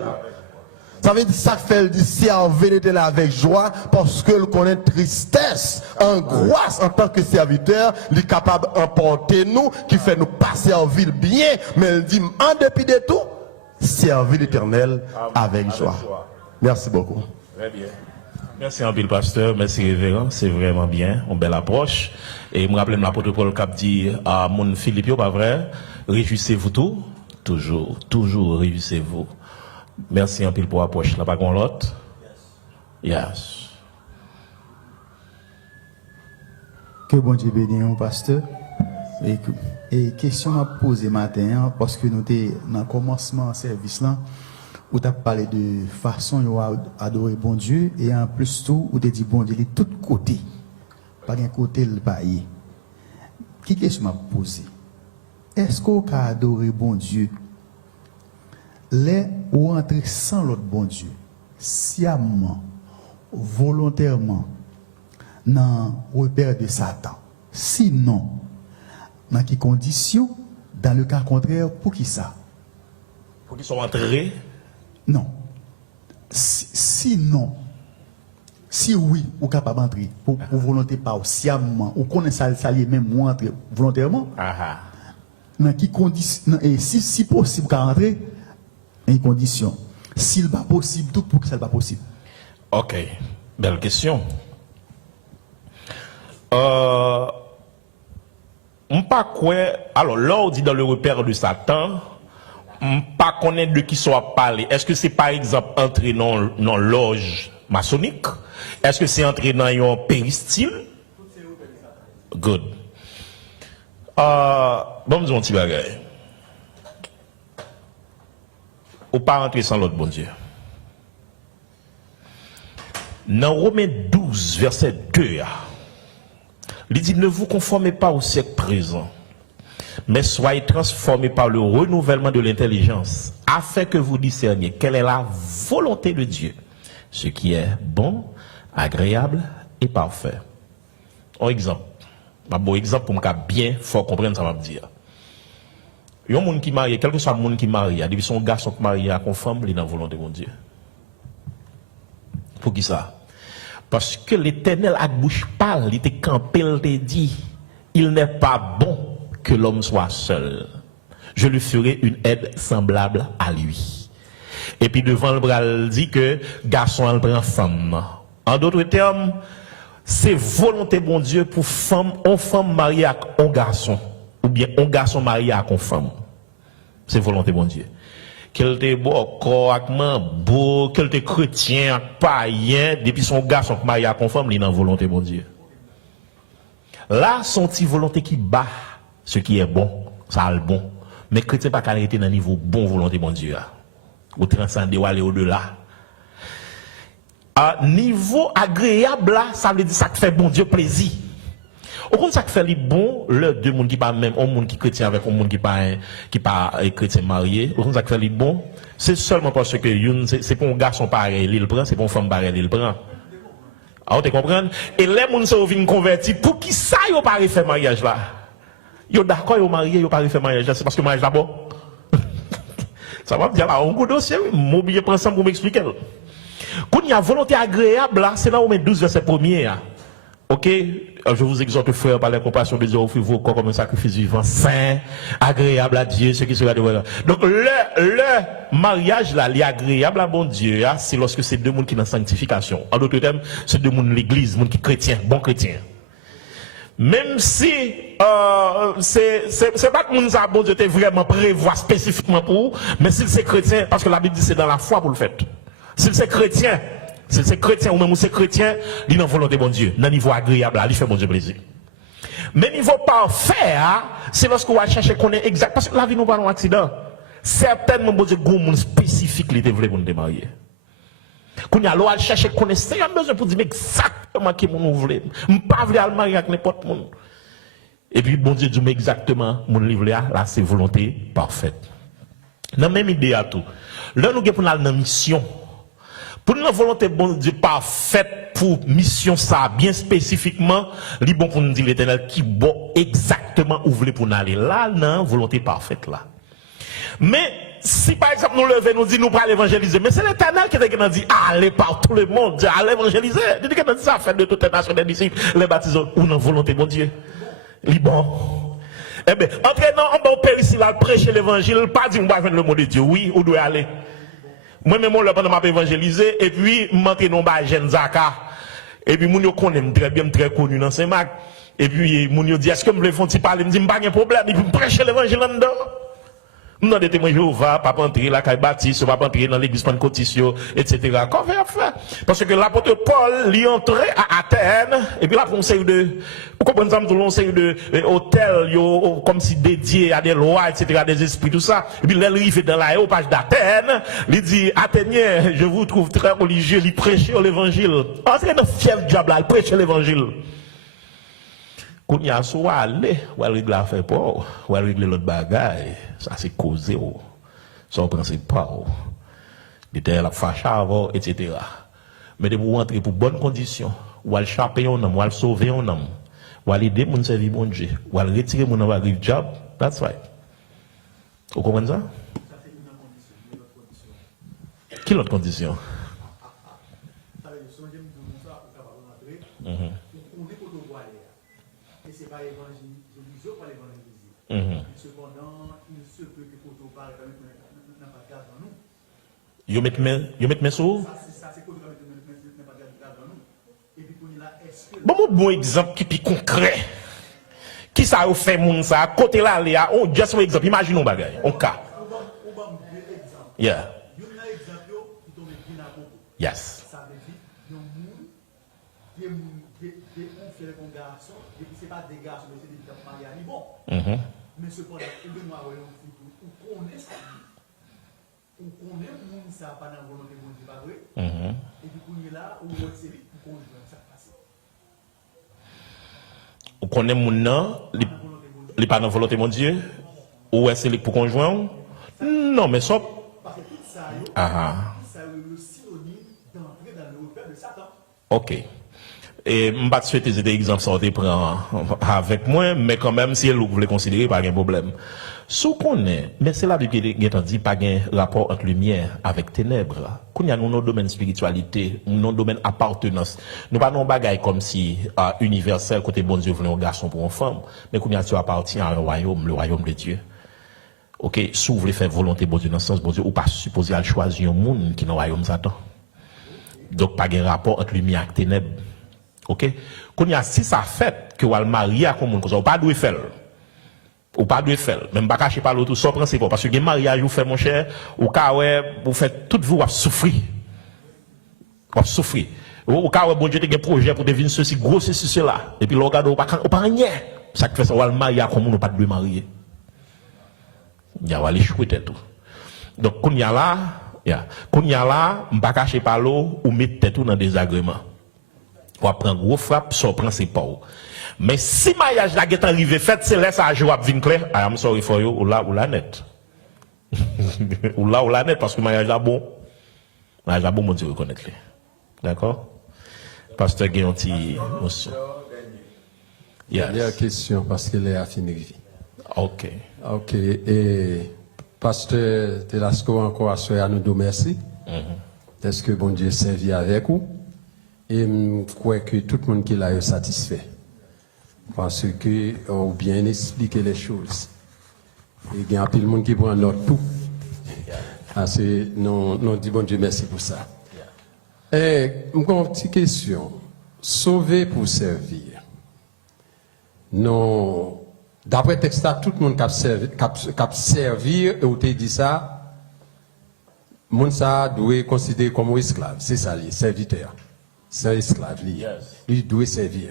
Ça veut dire ça fait le servir l'Éternel avec joie parce que le connaît tristesse, angoisse en tant que serviteur, il est capable d'emporter nous, qui fait nous pas servir bien, mais il dit en dépit de tout, servir l'Éternel avec joie. Merci beaucoup. Très bien. Merci un peu, pasteur. Merci, révérend. C'est vraiment bien. Une belle approche. Et je me rappelle l'apôtre Paul qui dit à mon Philippe, pas vrai? Réjouissez-vous tout. Toujours, toujours réjouissez-vous. Merci un peu pour l'approche. Là, pas qu'on l'autre. Yes. Que bon Dieu bénisse, pasteur. Et question à poser matin, parce que nous sommes dans le commencement de service là, où tu as parlé de façon d'adorer bon Dieu, et en plus tout, où tu as dit bon Dieu de tous côtés. Pas d'un côté le pays. Qui question m'a posé? Est-ce qu'on peut adorer bon Dieu? Les ou entrer sans l'autre bon Dieu, sciemment, volontairement, dans le repère de Satan. Sinon, dans quelles conditions, dans le cas contraire, pour qui ça? Pour qu'ils soient entrés Non. Si non, si oui, ou capable d'entrer pour volonté pas sciemment, ou connaît ça même ou entrer volontairement. Dans qui condition et si possible qu'à entrer, une condition. S'il pas possible, tout pour que ça pas possible. OK. Belle question. Pas quoi. Alors là, on dit dans le repère de Satan, pas connaître de qui soit parlé. Est-ce que c'est par exemple entrer dans loge maçonnique? Est-ce que c'est entrer dans un péristyle? Good. Bon, me dis un petit bagage. Ou pas entrer sans l'autre bon Dieu. Dans Romains 12, verset 2, il dit, ne vous conformez pas au siècle présent, mais soyez transformés par le renouvellement de l'intelligence, afin que vous discerniez quelle est la volonté de Dieu, ce qui est bon, agréable et parfait. Un exemple. Un bon exemple pour me bien fort comprendre ça va me dire. Il y a un monde qui marie, quel que soit le monde qui marie, depuis son garçon qui marie à une femme, il est dans la volonté de Dieu. Pour qui ça? Parce que l'Éternel a bouche pâle, il était campé, il te dit, il n'est pas bon que l'homme soit seul. Je lui ferai une aide semblable à lui. Et puis devant le bras, il dit que garçon, elle prend femme. En d'autres termes, c'est volonté bon Dieu pour femme mariée à un garçon, ou bien un garçon marié à une femme. C'est volonté bon Dieu. Qu'elle te beau, correctement, beau, qu'elle te chrétien, païen, depuis son garçon marié à une femme, il est dans volonté bon Dieu. Là, son petit volonté qui bat ce qui est bon, ça a le bon. Mais chrétien pas qu'à arrêter dans le niveau bon volonté bon Dieu. Ou transcender ou aller au-delà. À niveau agréable là, ça veut dire ça que fait bon Dieu plaisir. Au contraire, ça que fait les bon, le deux monde qui pas même, un monde qui chrétien avec un monde qui pas chrétien marié. Au contraire, ça que fait les bon, c'est seulement parce que c'est pour un garçon pareil, il prend, c'est pour une femme pareil, il prend. Alors, tu comprends? Et les gens sont venus convertir, pour qui ça, ils n'ont pas fait mariage là? Ils sont d'accord, ils ont marié, ils n'ont pas fait mariage là, c'est parce que mariage d'abord. Ça va me dire là, un coup dossier, m'oublier prendre ça pour m'expliquer. Quand il y a volonté agréable là, c'est là où on met 12 verset 1er. Ok? Je vous exhorte, frère, par la compassion de Dieu, offrez vos corps comme un sacrifice vivant, saint, agréable à Dieu, ce qui sera de voilà. Donc, le mariage là, l'agréable à bon Dieu, c'est lorsque c'est deux mondes qui sont dans la sanctification. En d'autres termes, c'est deux mondes de l'église, monde qui chrétien, bon chrétien. Même si c'est pas que monde ça bon Dieu te vraiment prévoit spécifiquement pour, mais si c'est chrétien, parce que la Bible dit c'est dans la foi pour le fait. Si c'est chrétien, ou même c'est chrétien, il est dans la volonté de bon Dieu, dans le niveau agréable, il fait bon Dieu plaisir. Mais niveau parfait, c'est lorsqu'on va chercher qu'on est exact, parce que la vie nous pas un accident. Certainement, bon Dieu, il y a un monde spécifique qui est voulu pour nous marier. Quand il y a l'eau à chercher qu'on est, c'est un besoin pour dire exactement qui nous voulait. Je ne veux pas le marier avec n'importe qui. Et puis, bon Dieu dit exactement, mon livre là, c'est volonté parfaite. Dans la même idée à tout. Là, nous avons une mission. Pour une volonté bon Dieu parfaite pour mission ça, bien spécifiquement, il bon pour nous dire l'Éternel qui bon exactement où vous voulez pour nous aller. Là, non, volonté parfaite là. Mais, si par exemple nous levons, nous disons nous pas l'évangéliser, mais c'est l'Éternel qui nous dit allez par tout le monde, allez évangéliser. Il dit que ça fait de toute nation des disciples, les baptisés ou non volonté bon Dieu. Bon. Eh bien, entraînant en bon périssile à prêcher l'évangile, pas dire on va faire le mot de Dieu, oui, où doit aller. Moi-même, on l'a pas évangélisé, et puis, m'entrer dans le jeune Zaka. Et puis, moun yo connaît très bien, très connu dans Saint-Marc. Et puis, moun yo dit, est-ce que me le font parler? Me dit, pas de problème, et puis, prêcher l'évangile là-dedans. Nous, dans des témoins Jéhovah, pas entrer la caille baptiste, pas entrer dans l'église pentecôtiste, etc. Qu'est-ce qu'on faire? Parce que l'apôtre Paul, il entrait à Athènes, et puis là, on sait de, vous comprenez ça, on sait de hôtel, comme si dédié à des lois, etc., à des esprits, tout ça. Et puis, là, il arrive dans l'aéropage d'Athènes, il dit, Athéniens, je vous trouve très religieux, il prêchait l'évangile. Entrez dans le fief diable là, il prêchait l'évangile. Quand il y a soit aller, ou elle règle l'affaire pour, ou elle règle l'autre bagaille, ça c'est causé, ça on principe pas, il la fâche avant, etc. Mais de vous rentrer pour bonnes conditions, ou elle chaper un homme, ou elle sauver un homme, ou elle aider mon service bon Dieu, ou elle retirer mon homme job, that's right. Vous comprenez ça? Quelle autre condition? Yo met mes sous? Bon exemple qui est concret. Qui ça a fait moun ça côté là là on juste un exemple imaginons bagay on cas. Yeah. Yes. Mais cependant, il doit avoir on connaît ça. On connaît moun ça pas dans volonté de Dieu pas vrai. Et puis on est là où c'est lui pour conjoindre ça passe. On connaît moun nan, li pas dans volonté de Dieu ou est-ce lui pour conjoindre? Non mais ça parce que tout ça ça le synonyme d'entrer dans le peuple de Satan. OK. Et je ne vais pas souhaiter des exemples ça prend avec moi, mais quand même, si vous voulez considérer, pas de problème. Ce qu'on est, mais c'est là que je dit pas de rapport entre lumière avec ténèbres. Quand il y a nos domaines spiritualité, nos domaines appartenance, nous pas non bagaille comme si universel côté bon Dieu voulait un garçon pour une femme, mais quand il y a tu appartient à un royaume, le royaume de Dieu. OK, si vous voulez faire volonté bon Dieu dans le sens bon Dieu, ou pas supposer à choisir un monde qui est dans le royaume Satan. Donc pas de rapport entre lumière et ténèbres. OK, quand il y a si ça fait que vous marié à comme ça, ou pas doit faire. Ou pas de faire, même pas cacher par l'autre, sans principe, parce que le mariage, vous fait mon cher, ou cas ouais, vous faites tout vous, vous souffrir. Vous souffrir. Ou cas ouais, bon Dieu, des projets pour devenir ceci, gros ceci, cela. Et puis, le regard, ou pas rien. Ça fait ça, ou le mariage, comme on pas de marier. Il y a aller échouer tout. Donc, quand il y a là, pas cacher par l'eau, ou mettre tout dans des agréments. Ou prendre gros frappe, sans principe. Mais si mariage là est arrivé, fait c'est là ça joue à venir clair. I am sorry for you, ou là net. ou là net parce que mariage là bon. Mariage là bon mon Dieu reconnaître. D'accord? Pasteur Guéanti. Dernière question parce qu'il est à finir. OK. OK. Et Pasteur Telasco encore à nous dire merci. Est-ce que bon Dieu servi avec vous? Et je crois que tout le monde qui l'a eu satisfait. Parce que on bien expliqué les choses. Et il y a un peu de monde qui prend note tout. Parce que non dit bon Dieu merci pour ça. Et une petite question. Sauver pour servir. Non. D'après le texte, tout le monde qui servir, et on te dit ça, le monde ça doit considérer comme un esclave. C'est ça, les serviteurs. C'est un esclave. Il doit servir.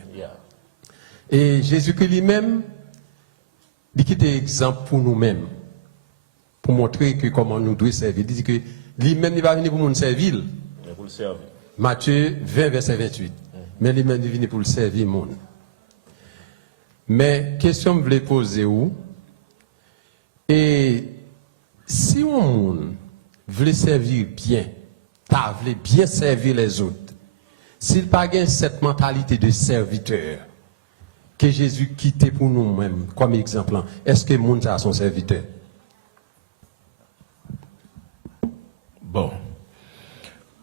Et Jésus-Christ lui-même, il quitte exemple pour nous-mêmes, pour montrer que comment nous devons servir. Il dit que lui-même, il va venir pour nous servir. Pour le servir. Matthieu 20, verset 28. Mais lui-même, il vient pour le servir, monde. Mais, question que je voulais poser où? Et si on veut servir bien, veut bien servir les autres, s'il n'a pas cette mentalité de serviteur, que Jésus quittait pour nous-mêmes, comme exemple, est-ce que le monde a son serviteur? Bon.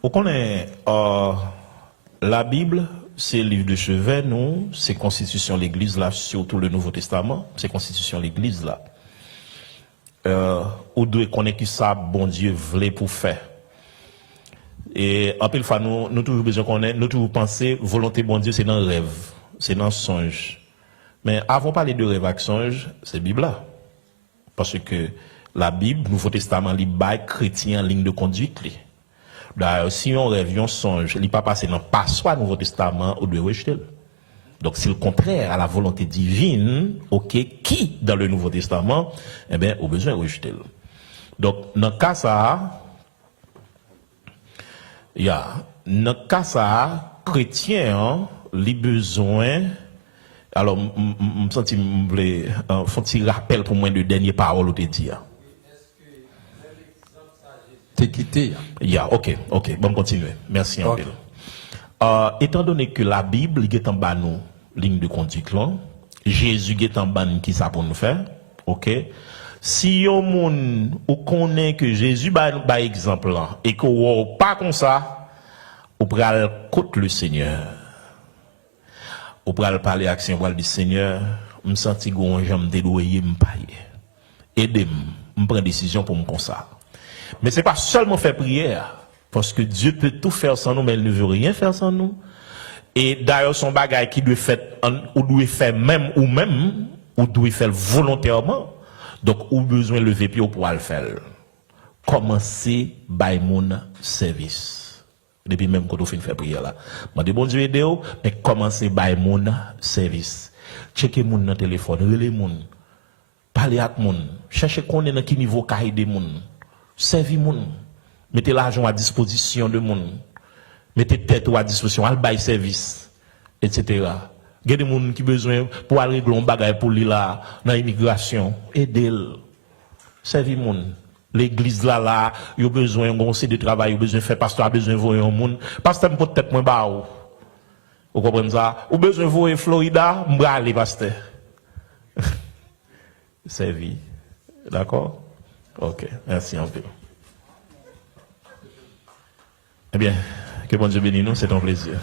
On connaît la Bible, c'est le livre de chevet, nous, c'est constitution de l'Église là, surtout le Nouveau Testament, c'est constitution de l'Église là. On doit connaître qui ça, bon Dieu, voulait pour faire. Et en plus, nous toujours besoin qu'on ait, nous toujours penser, volonté bon Dieu, c'est dans le rêve, c'est dans le songe. Mais avant de parler de rêve avec songe, c'est la Bible là. Parce que la Bible, Nouveau Testament, il bail chrétien en ligne de conduite. D'ailleurs, si on rêve, on songe, il n'est pas passé dans pas soit Nouveau Testament, on doit rejeter. Donc, c'est le contraire à la volonté divine, ok, qui, dans le Nouveau Testament, eh bien, au besoin de rejeter. Donc, dans le cas ça, dans le cas ça, chrétien, les besoins. Alors, je sens que je un petit rappel pour moi de dernière parole que tu dis. T'es quitté. OK. Bon, continuer. Merci un peu. Étant donné que la Bible est en bas ligne de conduite là, Jésus est en bas qui ça pour nous faire, OK? Si yon moun ou connaît que Jésus par exemple là et qu'on pas comme ça, ou pral contre le Seigneur. Ou pral parler avec Seigneur, dire Seigneur, me senti gon jambe dédoyer me payer. Aidez-moi, me prendre décision pour me comme ça. Mais c'est pas seulement faire prière parce que Dieu peut tout faire sans nous mais il ne veut rien faire sans nous. Et d'ailleurs son bagage qui doit faire ou doit faire même ou doit faire volontairement. Donc, ou besoin de lever pied pour le faire. Commencez by mon service. Depuis même quand on fait prière là. Je dis bon Dieu aidez-vous, mais commencez by mon service. Checkez mon dans téléphone, relez mon. Parlez avec mon. Cherchez qu'on est dans quel niveau qu'a aider mon. Servez mon. Mettez l'argent à disposition de mon. Mettez tête à disposition, al bail service, etc. Il y a des gens qui ont besoin pour aller régler un bagage pour lui là, dans l'immigration. Aidez-le. Servez les gens. L'église là, il a besoin de travail, il a besoin de faire pasteur, il a besoin de voir un monde. Pasteur, peut-être moins bas. Vous comprenez ça? Il a besoin de voir Florida, je vais aller, pasteur. Servi. D'accord? Ok, merci un peu. Eh bien, que bon Dieu bénisse nous, c'est un plaisir.